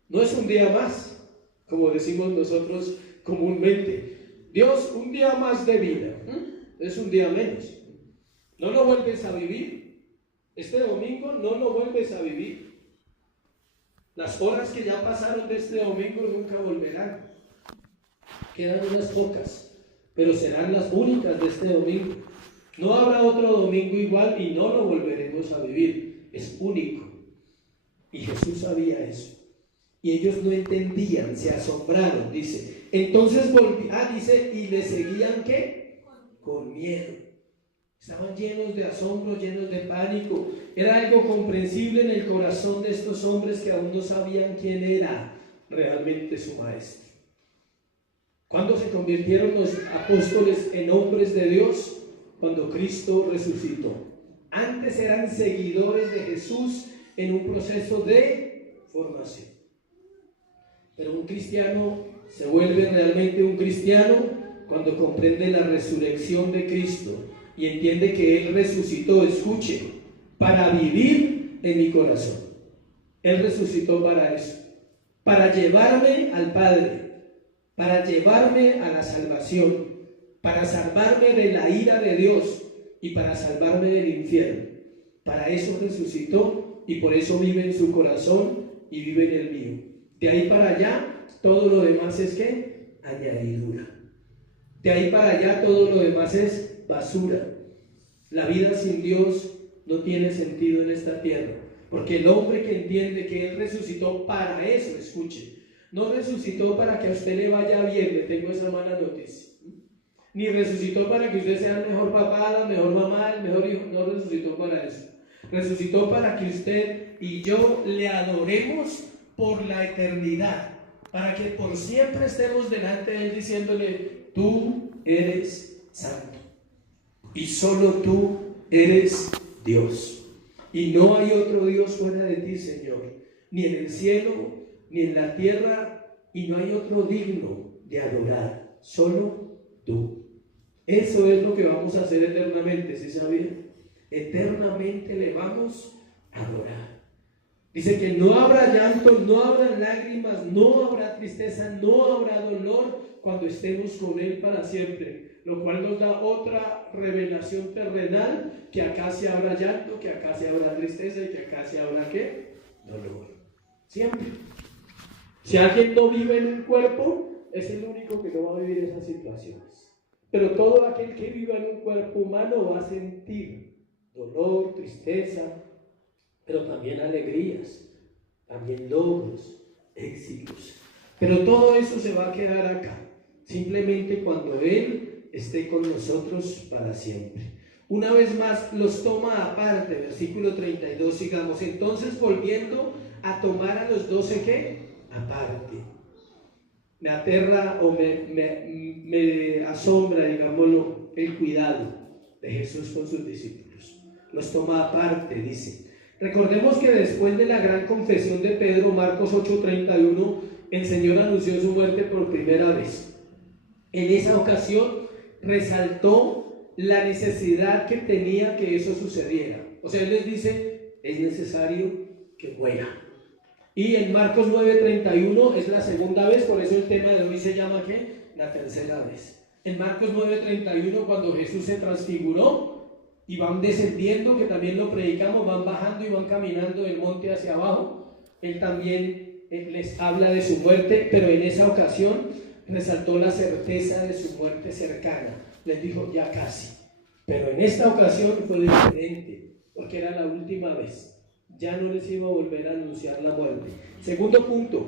no es un día más, como decimos nosotros comúnmente. Dios, un día más de vida, es un día menos. No lo vuelves a vivir. Este domingo no lo vuelves a vivir. Las horas que ya pasaron de este domingo nunca volverán. Quedan unas pocas, pero serán las únicas de este domingo. No habrá otro domingo igual y no lo volveremos a vivir. Es único. Y Jesús sabía eso. Y ellos no entendían, se asombraron, dice. Entonces dice, y le seguían, ¿qué? Con miedo. Estaban llenos de asombro, llenos de pánico. Era algo comprensible en el corazón de estos hombres que aún no sabían quién era realmente su maestro. ¿Cuándo se convirtieron los apóstoles en hombres de Dios? Cuando Cristo resucitó. Antes eran seguidores de Jesús en un proceso de formación. Pero un cristiano se vuelve realmente un cristiano cuando comprende la resurrección de Cristo y entiende que Él resucitó, escuche, para vivir en mi corazón. Él resucitó para eso, para llevarme al Padre, para llevarme a la salvación, para salvarme de la ira de Dios y para salvarme del infierno. Para eso resucitó y por eso vive en su corazón y vive en el mío. De ahí para allá, todo lo demás es ¿qué? Añadidura. De ahí para allá, todo lo demás es basura. La vida sin Dios no tiene sentido en esta tierra, porque el hombre que entiende que Él resucitó para eso, escuche, no resucitó para que a usted le vaya bien, le tengo esa mala noticia, ni resucitó para que usted sea el mejor papá, la mejor mamá, el mejor hijo, no resucitó para eso. Resucitó para que usted y yo le adoremos por la eternidad, para que por siempre estemos delante de Él diciéndole, tú eres santo y solo tú eres Dios y no hay otro Dios fuera de ti, Señor, ni en el cielo ni en la tierra, y no hay otro digno de adorar, solo tú. Eso es lo que vamos a hacer eternamente, ¿sí sabían? Eternamente le vamos a adorar. Dice que no habrá llanto, no habrá lágrimas, no habrá tristeza, no habrá dolor cuando estemos con Él para siempre. Lo cual nos da otra revelación terrenal, que acá sí habrá llanto, que acá sí habrá tristeza y que acá sí habrá ¿qué? Dolor. Siempre. Si alguien no vive en un cuerpo, es el único que no va a vivir esas situaciones. Pero todo aquel que viva en un cuerpo humano va a sentir dolor, tristeza, pero también alegrías, también logros, éxitos. Pero todo eso se va a quedar acá, simplemente cuando Él esté con nosotros para siempre. Una vez más los toma aparte, versículo 32, sigamos. Entonces, volviendo a tomar a los 12, ¿qué? Aparte. Me aterra o me asombra, digámoslo, el cuidado de Jesús con sus discípulos. Los toma aparte, dice. Recordemos que después de la gran confesión de Pedro, Marcos 8:31, el Señor anunció su muerte por primera vez. En esa ocasión resaltó la necesidad que tenía que eso sucediera. O sea, Él les dice, es necesario que muera. Y en Marcos 9:31 es la segunda vez, por eso el tema de hoy se llama ¿qué? La tercera vez. En Marcos 9:31, cuando Jesús se transfiguró, y van descendiendo, que también lo predicamos, van bajando y van caminando del monte hacia abajo, Él también les habla de su muerte, pero en esa ocasión resaltó la certeza de su muerte cercana. Les dijo, ya casi. Pero en esta ocasión fue diferente, porque era la última vez. Ya no les iba a volver a anunciar la muerte. Segundo punto,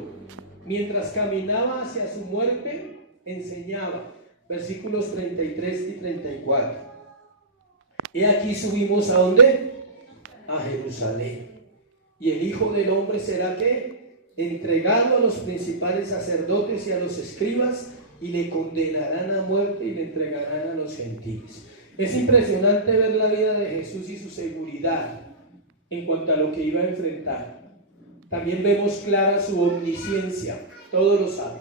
mientras caminaba hacia su muerte, enseñaba. Versículos 33 y 34. Y aquí subimos ¿a dónde? A Jerusalén. Y el Hijo del Hombre será ¿qué? Entregado a los principales sacerdotes y a los escribas, y le condenarán a muerte y le entregarán a los gentiles. Es impresionante ver la vida de Jesús y su seguridad en cuanto a lo que iba a enfrentar. También vemos clara su omnisciencia, todo lo sabe.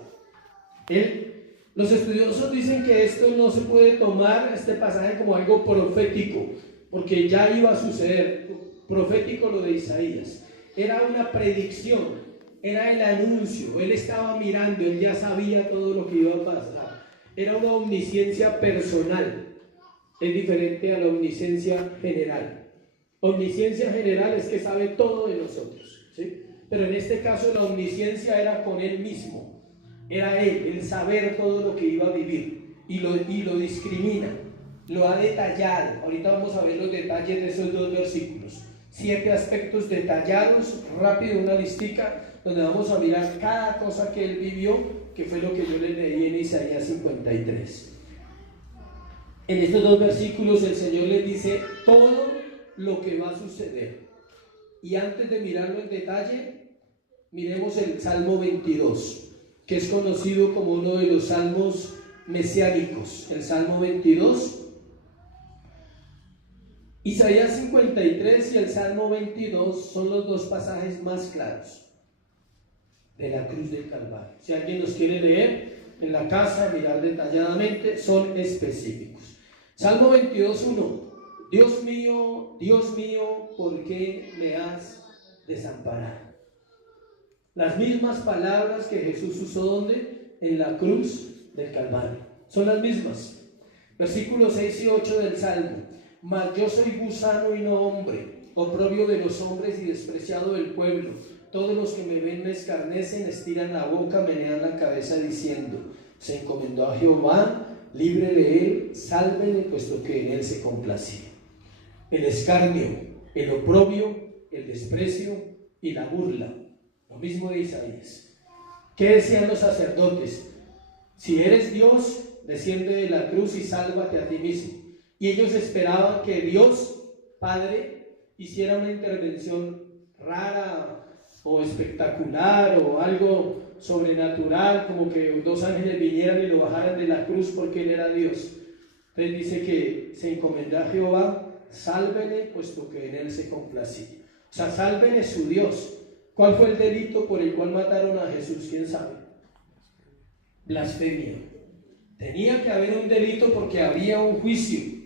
Los estudiosos dicen que esto no se puede tomar, este pasaje, como algo profético, porque ya iba a suceder. Profético lo de Isaías. Era una predicción, era el anuncio. Él estaba mirando, él ya sabía todo lo que iba a pasar. Era una omnisciencia personal. Es diferente a la omnisciencia general. Omnisciencia general es que sabe todo de nosotros, ¿sí? Pero en este caso la omnisciencia era con Él mismo. Era Él, el saber todo lo que iba a vivir, y lo discrimina, lo ha detallado. Ahorita vamos a ver los detalles de esos dos versículos. 7 aspectos detallados, rápido, una listica, donde vamos a mirar cada cosa que Él vivió, que fue lo que yo les leí en Isaías 53. En estos dos versículos el Señor les dice todo lo que va a suceder. Y antes de mirarlo en detalle, miremos el Salmo 22. Que es conocido como uno de los salmos mesiánicos, el Salmo 22. Isaías 53 y el Salmo 22 son los dos pasajes más claros de la cruz del Calvario. Si alguien los quiere leer en la casa, mirar detalladamente, son específicos. Salmo 22:1. Dios mío, ¿por qué me has desamparado? Las mismas palabras que Jesús usó ¿dónde? En la cruz del Calvario. Son las mismas. Versículos 6 y 8 del Salmo. Mas yo soy gusano y no hombre, oprobio de los hombres y despreciado del pueblo. Todos los que me ven me escarnecen, estiran la boca, menean la cabeza diciendo, se encomendó a Jehová, libre de él, sálvele, puesto que en él se complacía. El escarnio, el oprobio, el desprecio y la burla. Lo mismo de Isaías. ¿Qué decían los sacerdotes? Si eres Dios, desciende de la cruz y sálvate a ti mismo. Y ellos esperaban que Dios, Padre, hiciera una intervención rara o espectacular o algo sobrenatural, como que 2 ángeles vinieran y lo bajaran de la cruz porque Él era Dios. Entonces dice que se encomendó a Jehová, sálvele, puesto que en Él se complacía. O sea, sálvele su Dios. ¿Cuál fue el delito por el cual mataron a Jesús? ¿Quién sabe? Blasfemia. Tenía que haber un delito porque había un juicio.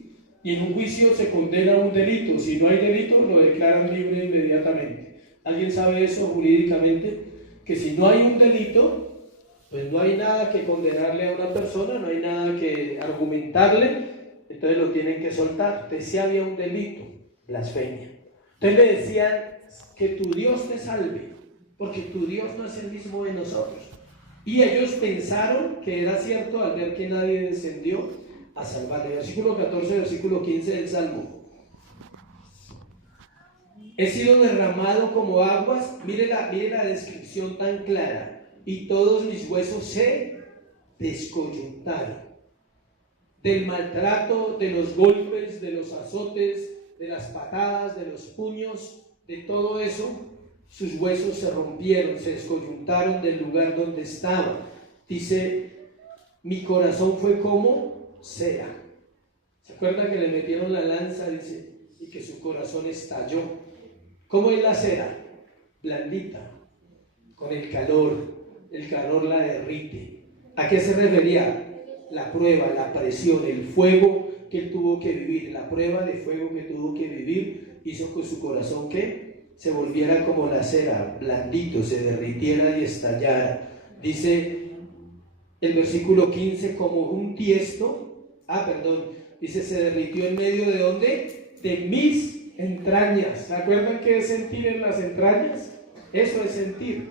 Y en un juicio se condena un delito. Si no hay delito, lo declaran libre inmediatamente. ¿Alguien sabe eso jurídicamente? Que si no hay un delito, pues no hay nada que condenarle a una persona, no hay nada que argumentarle, entonces lo tienen que soltar. Entonces si había un delito, blasfemia. Entonces le decían que tu Dios te salve, porque tu Dios no es el mismo de nosotros. Y ellos pensaron que era cierto al ver que nadie descendió a salvarle. Versículo 14, versículo 15 del Salmo. He sido derramado como aguas, mire la descripción tan clara, y todos mis huesos se descoyuntaron. Del maltrato, de los golpes, de los azotes, de las patadas, de los puños, de todo eso, sus huesos se rompieron, se descoyuntaron del lugar donde estaba. Dice, mi corazón fue como cera. ¿Se acuerdan que le metieron la lanza? Dice, y que su corazón estalló. ¿Cómo es la cera? Blandita, con el calor la derrite. ¿A qué se refería? La prueba, la presión, el fuego que él tuvo que vivir, la prueba de fuego que tuvo que vivir hizo que su corazón se volviera como la cera, blandito, se derritiera y estallara. Dice el versículo 15, como un tiesto, dice, se derritió en medio de ¿dónde? De mis entrañas. ¿Se acuerdan qué es sentir en las entrañas? Eso es sentir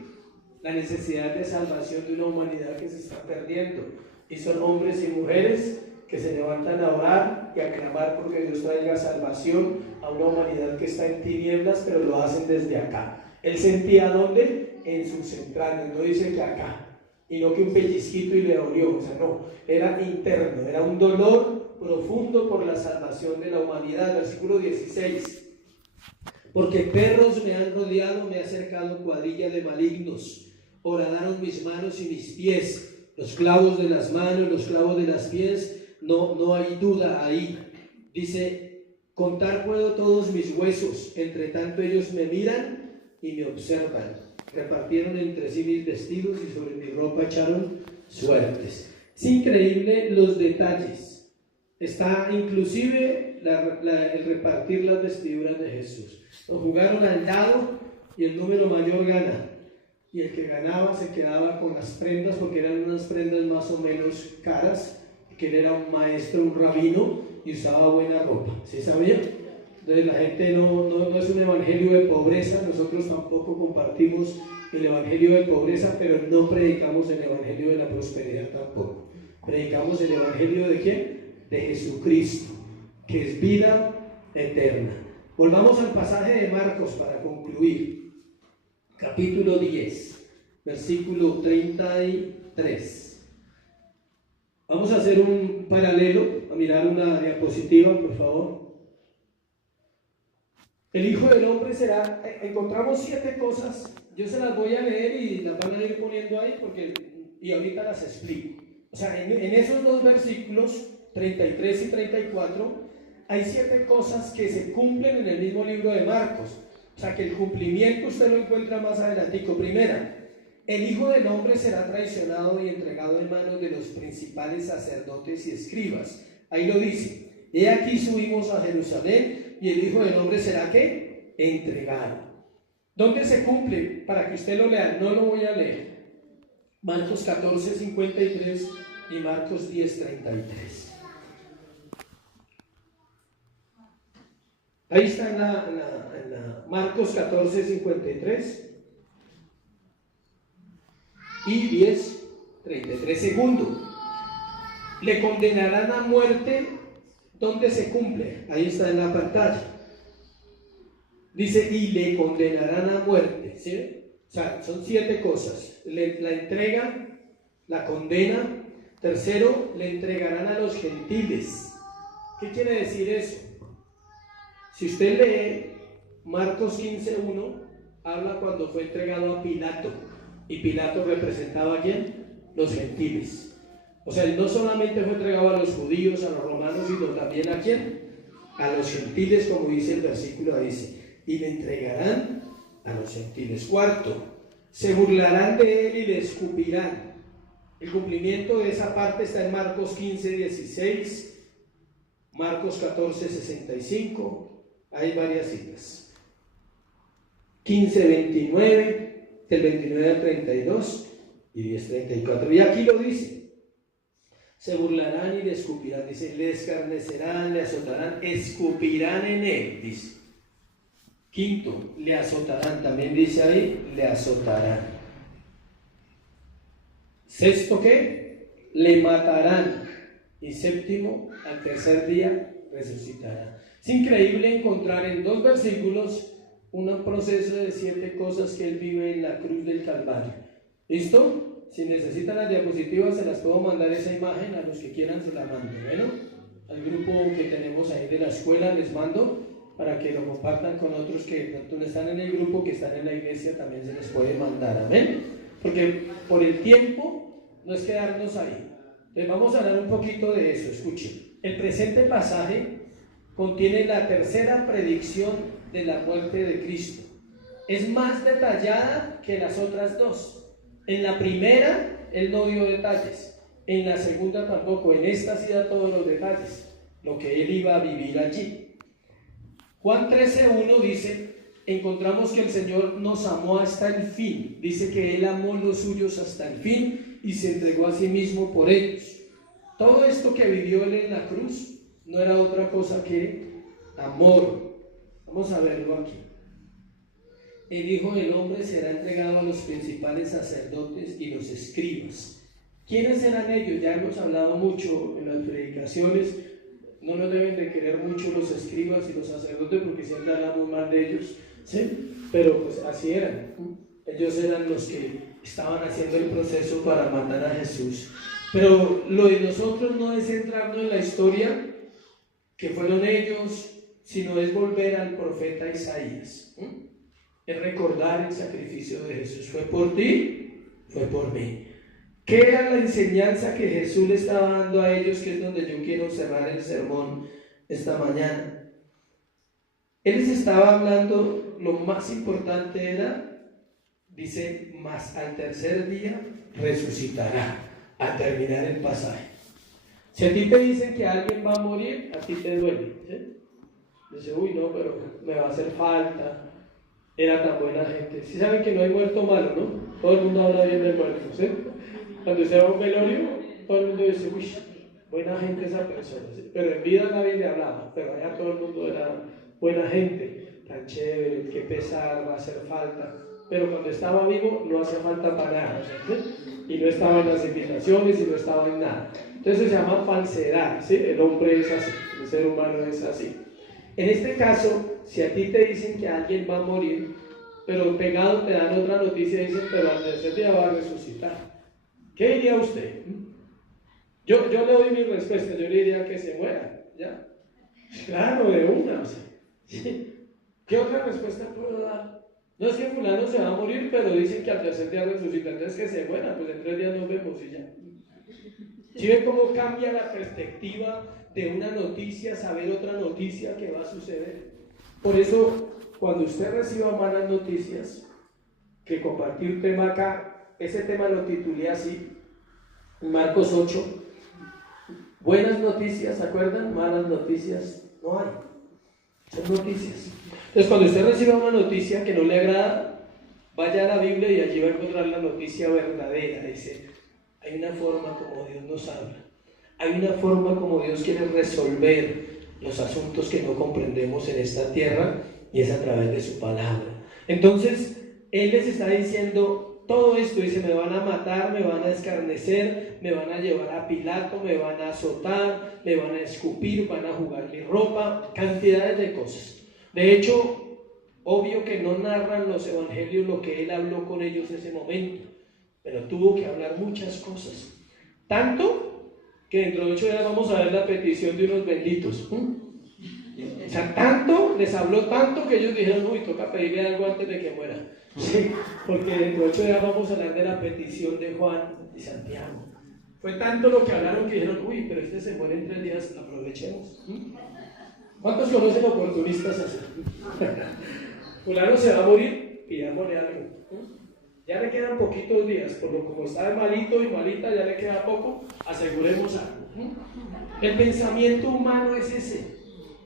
la necesidad de salvación de una humanidad que se está perdiendo. Y son hombres y mujeres que se levantan a orar y a clamar porque Dios traiga salvación a una humanidad que está en tinieblas, pero lo hacen desde acá. Él sentía ¿dónde? En sus entrañas, no dice que acá, y no que un pellizquito y le dolió, o sea, no, era interno, era un dolor profundo por la salvación de la humanidad. Versículo 16, porque perros me han rodeado, me ha cercado cuadrilla de malignos, horadaron mis manos y mis pies, los clavos de las manos, los clavos de las pies. No hay duda ahí. Dice, contar puedo todos mis huesos, entre tanto ellos me miran y me observan. Repartieron entre sí mis vestidos y sobre mi ropa echaron suertes. Es increíble los detalles. Está inclusive el repartir las vestiduras de Jesús. Lo jugaron al dado y el número mayor gana. Y el que ganaba se quedaba con las prendas, porque eran unas prendas más o menos caras, que él era un maestro, un rabino, y usaba buena ropa. ¿Sí sabía? Entonces la gente no es un evangelio de pobreza. Nosotros tampoco compartimos el evangelio de pobreza, pero no predicamos el evangelio de la prosperidad tampoco. Predicamos el evangelio ¿de quién? De Jesucristo, que es vida eterna. Volvamos al pasaje de Marcos para concluir. Capítulo 10, versículo 33. Vamos a hacer un paralelo, a mirar una diapositiva, por favor. El Hijo del Hombre será, encontramos 7 cosas, yo se las voy a leer y las van a ir poniendo ahí, y ahorita las explico. O sea, en esos 2 versículos, 33 y 34, hay 7 cosas que se cumplen en el mismo libro de Marcos. O sea, que el cumplimiento usted lo encuentra más adelantico. Primera, el Hijo del Hombre será traicionado y entregado en manos de los principales sacerdotes y escribas. Ahí lo dice. He aquí subimos a Jerusalén y el Hijo del Hombre será ¿qué? Entregado. ¿Dónde se cumple? Para que usted lo lea, no lo voy a leer. Marcos 14, 53 y Marcos 10, 33. Ahí está en la Marcos 14, 53 y 10, 33. Segundo, le condenarán a muerte. ¿Dónde se cumple? Ahí está en la pantalla. Dice, y le condenarán a muerte. ¿Sí? O sea, son 7 cosas. La entrega, la condena. Tercero, le entregarán a los gentiles. ¿Qué quiere decir eso? Si usted lee Marcos 15:1, habla cuando fue entregado a Pilato, y Pilato representaba ¿a quién? Los gentiles. O sea, no solamente fue entregado a los judíos, a los romanos, sino también ¿a quién? A los gentiles, como dice el versículo, dice, y le entregarán a los gentiles. Cuarto, se burlarán de él y le escupirán. El cumplimiento de esa parte está en Marcos 15:16, Marcos 14:65. Hay varias citas. 15:29, del 29 al 32 y 10:34. Y aquí lo dice: se burlarán y le escupirán, dice, le escarnecerán, le azotarán, escupirán en él, dice. Quinto, le azotarán, también dice ahí, le azotarán. Sexto, ¿qué? Le matarán. Y séptimo, al tercer día resucitará. Es increíble encontrar en 2 versículos un proceso de 7 cosas que él vive en la cruz del Calvario. ¿Listo? Si necesitan las diapositivas, se las puedo mandar esa imagen, a los que quieran se la mando. Bueno, al grupo que tenemos ahí de la escuela les mando para que lo compartan con otros que no están en el grupo, que están en la iglesia, también se les puede mandar. Amén. Porque por el tiempo no es quedarnos ahí. Entonces vamos a hablar un poquito de eso. Escuchen, el presente pasaje contiene la tercera predicción de la muerte de Cristo. Es más detallada que las otras 2. En la primera, él no dio detalles. En la segunda tampoco. En esta sí da todos los detalles. Lo que él iba a vivir allí. Juan 13:1 dice, encontramos que el Señor nos amó hasta el fin. Dice que él amó los suyos hasta el fin y se entregó a sí mismo por ellos. Todo esto que vivió él en la cruz no era otra cosa que amor. Vamos a verlo aquí. El Hijo del Hombre será entregado a los principales sacerdotes y los escribas. ¿Quiénes eran ellos? Ya hemos hablado mucho en las predicaciones. No nos deben de querer mucho los escribas y los sacerdotes porque siempre hablamos mal de ellos, ¿sí? Pero pues así eran. Ellos eran los que estaban haciendo el proceso para matar a Jesús. Pero lo de nosotros no es centrarnos en la historia que fueron ellos, sino es volver al profeta Isaías. Es recordar el sacrificio de Jesús. Fue por ti, fue por mí. ¿Qué era la enseñanza que Jesús le estaba dando a ellos? Que es donde yo quiero cerrar el sermón esta mañana. Él les estaba hablando, lo más importante era, dice, mas al tercer día resucitará, a terminar el pasaje. Si a ti te dicen que alguien va a morir, a ti te duele, ¿sí? Dice, uy, no, pero me va a hacer falta. Era tan buena gente. Si saben que no hay muerto malo, ¿no? Todo el mundo habla bien del muerto, ¿sí? Cuando se va a un velorio, todo el mundo dice, uy, buena gente esa persona, ¿sí? Pero en vida nadie le hablaba, pero allá todo el mundo era buena gente, tan chévere, qué pesar, va a hacer falta. Pero cuando estaba vivo no hacía falta para nada, ¿sí? Y no estaba en las invitaciones y no estaba en nada. Entonces se llama falsedad, ¿sí? El hombre es así, el ser humano es así. En este caso, si a ti te dicen que alguien va a morir, pero pegado te dan otra noticia y dicen, pero al tercer día va a resucitar, ¿qué diría usted? Yo le doy mi respuesta, yo le diría que se muera, ¿ya? Claro, de una, o sea, ¿sí? ¿Qué otra respuesta puedo dar? No es que fulano se va a morir, pero dicen que al tercer día resucita, entonces que se muera, pues en 3 días nos vemos y ya. ¿Sí ven cómo cambia la perspectiva de una noticia, saber otra noticia que va a suceder? Por eso, cuando usted reciba malas noticias, que compartí un tema acá, ese tema lo titulé así, Marcos 8, buenas noticias, ¿se acuerdan? Malas noticias no hay, son noticias. Entonces, cuando usted reciba una noticia que no le agrada, vaya a la Biblia y allí va a encontrar la noticia verdadera. Dice, hay una forma como Dios nos habla, hay una forma como Dios quiere resolver los asuntos que no comprendemos en esta tierra, y es a través de su palabra. Entonces, Él les está diciendo todo esto, dice, me van a matar, me van a escarnecer, me van a llevar a Pilato, me van a azotar, me van a escupir, van a jugar mi ropa, cantidades de cosas. De hecho, obvio que no narran los evangelios lo que Él habló con ellos en ese momento, pero tuvo que hablar muchas cosas, tanto que dentro de 8 días vamos a ver la petición de unos benditos. O sea, tanto, les habló tanto que ellos dijeron, uy, toca pedirle algo antes de que muera. Sí, porque dentro de 8 días vamos a hablar de la petición de Juan y Santiago. Fue tanto lo que hablaron que dijeron, uy, pero este se muere en 3 días, aprovechemos. ¿Cuántos conocen oportunistas así? Fulano se va a morir, pidámosle algo. Ya le quedan poquitos días, por lo como está de malito y malita, ya le queda poco, aseguremos algo. El pensamiento humano es ese.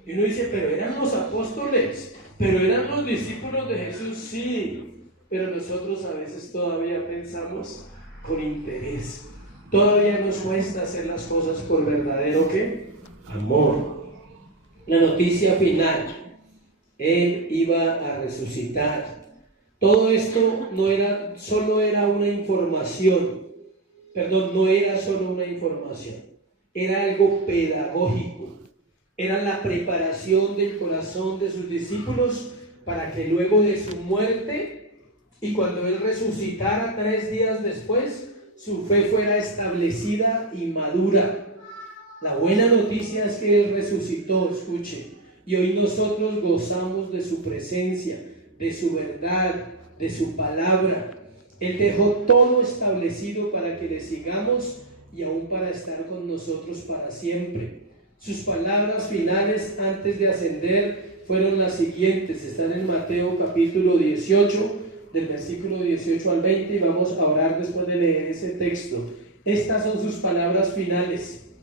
Y uno dice, pero eran los apóstoles, Pero eran los discípulos de Jesús, sí, pero nosotros a veces todavía pensamos con interés. Todavía nos cuesta hacer las cosas por verdadero ¿qué? Amor. La noticia final: Él iba a resucitar. Todo esto no era solo una información, no era solo una información, era algo pedagógico, era la preparación del corazón de sus discípulos para que luego de su muerte y cuando Él resucitara 3 días después, su fe fuera establecida y madura. La buena noticia es que Él resucitó, escuche, y hoy nosotros gozamos de su presencia, de su verdad, de su palabra. Él dejó todo establecido para que le sigamos y aún para estar con nosotros para siempre. Sus palabras finales antes de ascender fueron las siguientes, están en Mateo capítulo 18, del versículo 18 al 20, y vamos a orar después de leer ese texto. Estas son sus palabras finales,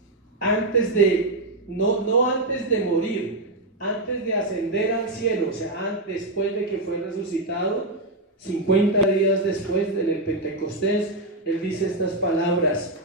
antes de, no antes de morir, antes de ascender al cielo, o sea, después de que fue resucitado, 50 días después del Pentecostés. Él dice estas palabras: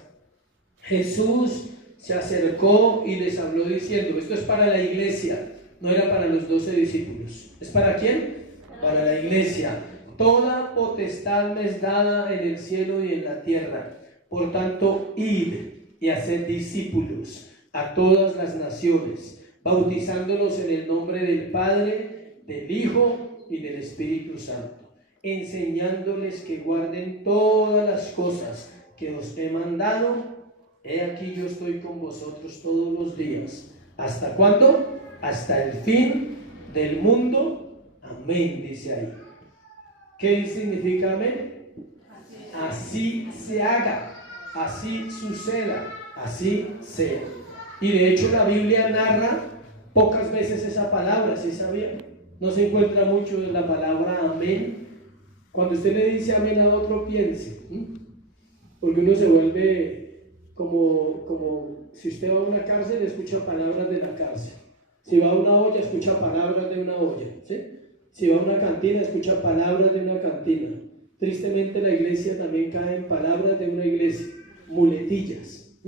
Jesús se acercó y les habló diciendo, esto es para la iglesia, no era para los 12 discípulos. ¿Es para quién? Para la iglesia. Toda potestad me es dada en el cielo y en la tierra. Por tanto, id y haced discípulos a todas las naciones, bautizándolos en el nombre del Padre, del Hijo y del Espíritu Santo, enseñándoles que guarden todas las cosas que os he mandado. He aquí yo estoy con vosotros todos los días. ¿Hasta cuándo? Hasta el fin del mundo. Amén, dice ahí. ¿Qué significa amén? Así se haga, así suceda, así sea. Y de hecho la Biblia narra pocas veces esa palabra, ¿sí sabían? No se encuentra mucho en la palabra amén. Cuando usted le dice amén a otro, piense, porque uno se vuelve como si usted va a una cárcel, escucha palabras de la cárcel. Si va a una olla, escucha palabras de una olla, ¿sí? Si va a una cantina, escucha palabras de una cantina. Tristemente la iglesia también cae en palabras de una iglesia, muletillas.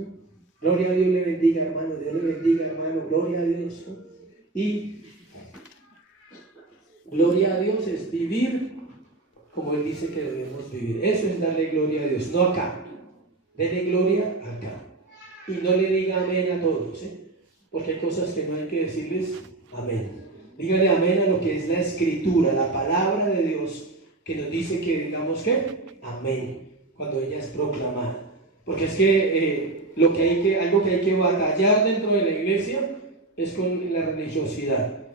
Gloria a Dios, le bendiga hermano, Dios le bendiga hermano, gloria a Dios. Y gloria a Dios es vivir como Él dice que debemos vivir. Eso es darle gloria a Dios, no acá. Dele gloria acá. Y no le diga amén a todos, porque hay cosas que no hay que decirles amén. Dígale amén a lo que es la escritura, la palabra de Dios, que nos dice que digamos ¿qué? Amén, cuando ella es proclamada. Porque es que algo que hay que batallar dentro de la iglesia es con la religiosidad.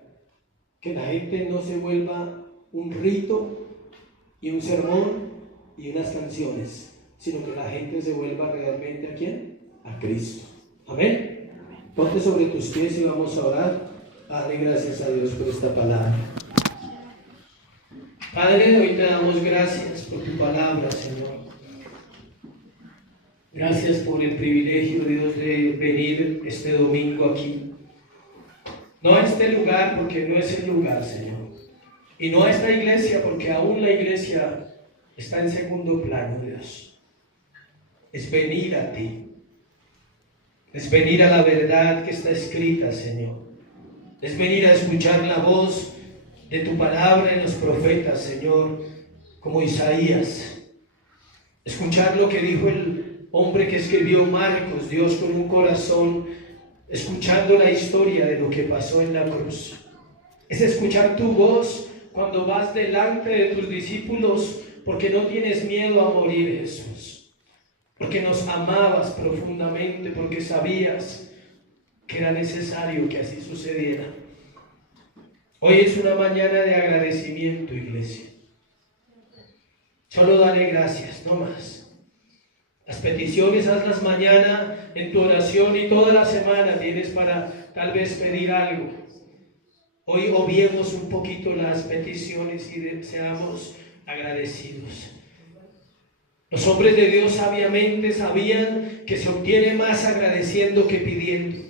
Que la gente no se vuelva un rito y un sermón y unas canciones, sino que la gente se vuelva realmente ¿a quién? A Cristo. Amén. Ponte sobre tus pies y vamos a orar. Dale gracias a Dios por esta palabra. Padre, hoy te damos gracias por tu palabra, Señor. Gracias por el privilegio, Dios, de venir este domingo aquí. No a este lugar, porque no es el lugar, Señor. Y no a esta iglesia, porque aún la iglesia está en segundo plano, Dios. Es venir a ti. Es venir a la verdad que está escrita, Señor. Es venir a escuchar la voz de tu palabra en los profetas, Señor, como Isaías. Escuchar lo que dijo el hombre que escribió Marcos, Dios, con un corazón, escuchando la historia de lo que pasó en la cruz. Es escuchar tu voz cuando vas delante de tus discípulos, porque no tienes miedo a morir, Jesús. Porque nos amabas profundamente, porque sabías que era necesario que así sucediera. Hoy es una mañana de agradecimiento, iglesia. Solo dale gracias, no más. Las peticiones hazlas mañana en tu oración y toda la semana tienes para tal vez pedir algo. Hoy obviemos un poquito las peticiones y seamos agradecidos. Los hombres de Dios sabiamente sabían que se obtiene más agradeciendo que pidiendo.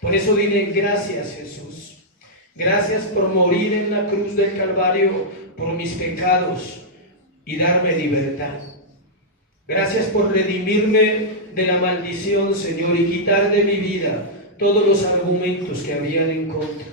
Por eso dile gracias, Jesús. Gracias por morir en la cruz del Calvario por mis pecados y darme libertad. Gracias por redimirme de la maldición, Señor, y quitar de mi vida todos los argumentos que habían en contra.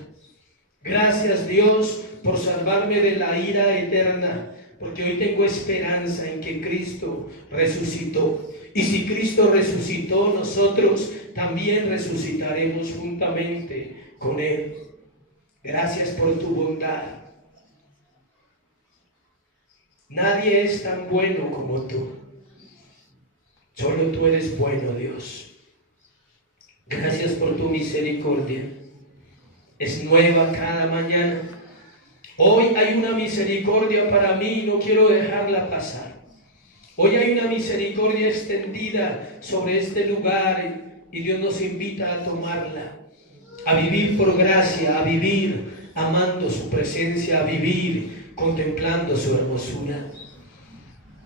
Gracias, Dios, por salvarme de la ira eterna, porque hoy tengo esperanza en que Cristo resucitó. Y si Cristo resucitó, nosotros también resucitaremos juntamente con Él. Gracias por tu bondad. Nadie es tan bueno como tú. Solo tú eres bueno, Dios. Gracias por tu misericordia. Es nueva cada mañana. Hoy hay una misericordia para mí y no quiero dejarla pasar. Hoy hay una misericordia extendida sobre este lugar y Dios nos invita a tomarla, a vivir por gracia, a vivir amando su presencia, a vivir contemplando su hermosura.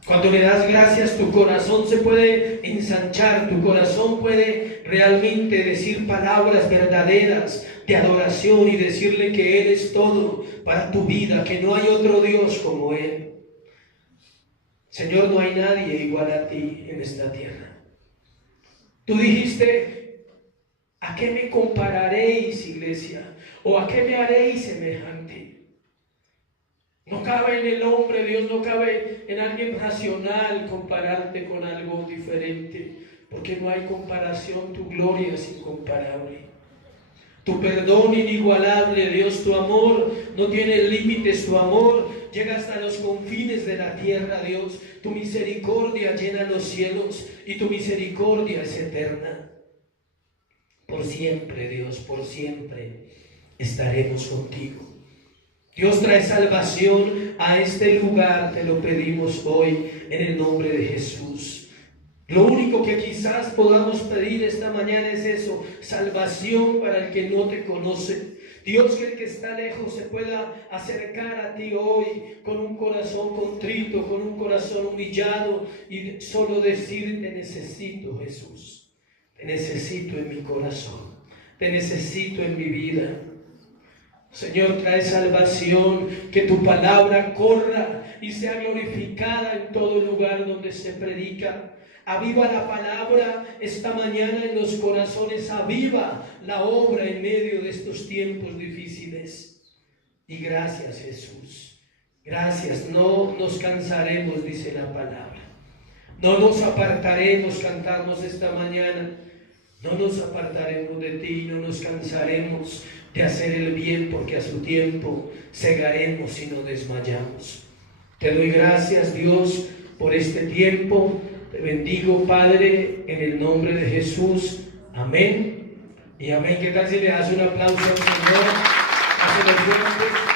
Cuando le das gracias, tu corazón se puede ensanchar, tu corazón puede realmente decir palabras verdaderas de adoración y decirle que Él es todo para tu vida, que no hay otro Dios como Él. Señor, no hay nadie igual a ti en esta tierra. Tú dijiste, ¿a qué me compararéis, iglesia? ¿O a qué me haréis semejante? No cabe en el hombre, Dios, no cabe en alguien racional compararte con algo diferente, porque no hay comparación. Tu gloria es incomparable, tu perdón inigualable, Dios, tu amor no tiene límites, tu amor llega hasta los confines de la tierra, Dios, tu misericordia llena los cielos y tu misericordia es eterna. Por siempre, Dios, por siempre estaremos contigo. Dios, trae salvación a este lugar, te lo pedimos hoy en el nombre de Jesús. Lo único que quizás podamos pedir esta mañana es eso, salvación para el que no te conoce. Dios, que el que está lejos se pueda acercar a ti hoy con un corazón contrito, con un corazón humillado y solo decir, te necesito, Jesús, te necesito en mi corazón, te necesito en mi vida. Señor, trae salvación, que tu palabra corra y sea glorificada en todo lugar donde se predica. Aviva la palabra esta mañana en los corazones, aviva la obra en medio de estos tiempos difíciles. Y gracias, Jesús, gracias. No nos cansaremos, dice la palabra. No nos apartaremos, cantamos esta mañana. No nos apartaremos de ti, no nos cansaremos de hacer el bien, porque a su tiempo segaremos y no desmayamos. Te doy gracias, Dios, por este tiempo. Te bendigo, Padre, en el nombre de Jesús. Amén y amén. ¿Qué tal si le das un aplauso al Señor? Hazlo fuerte.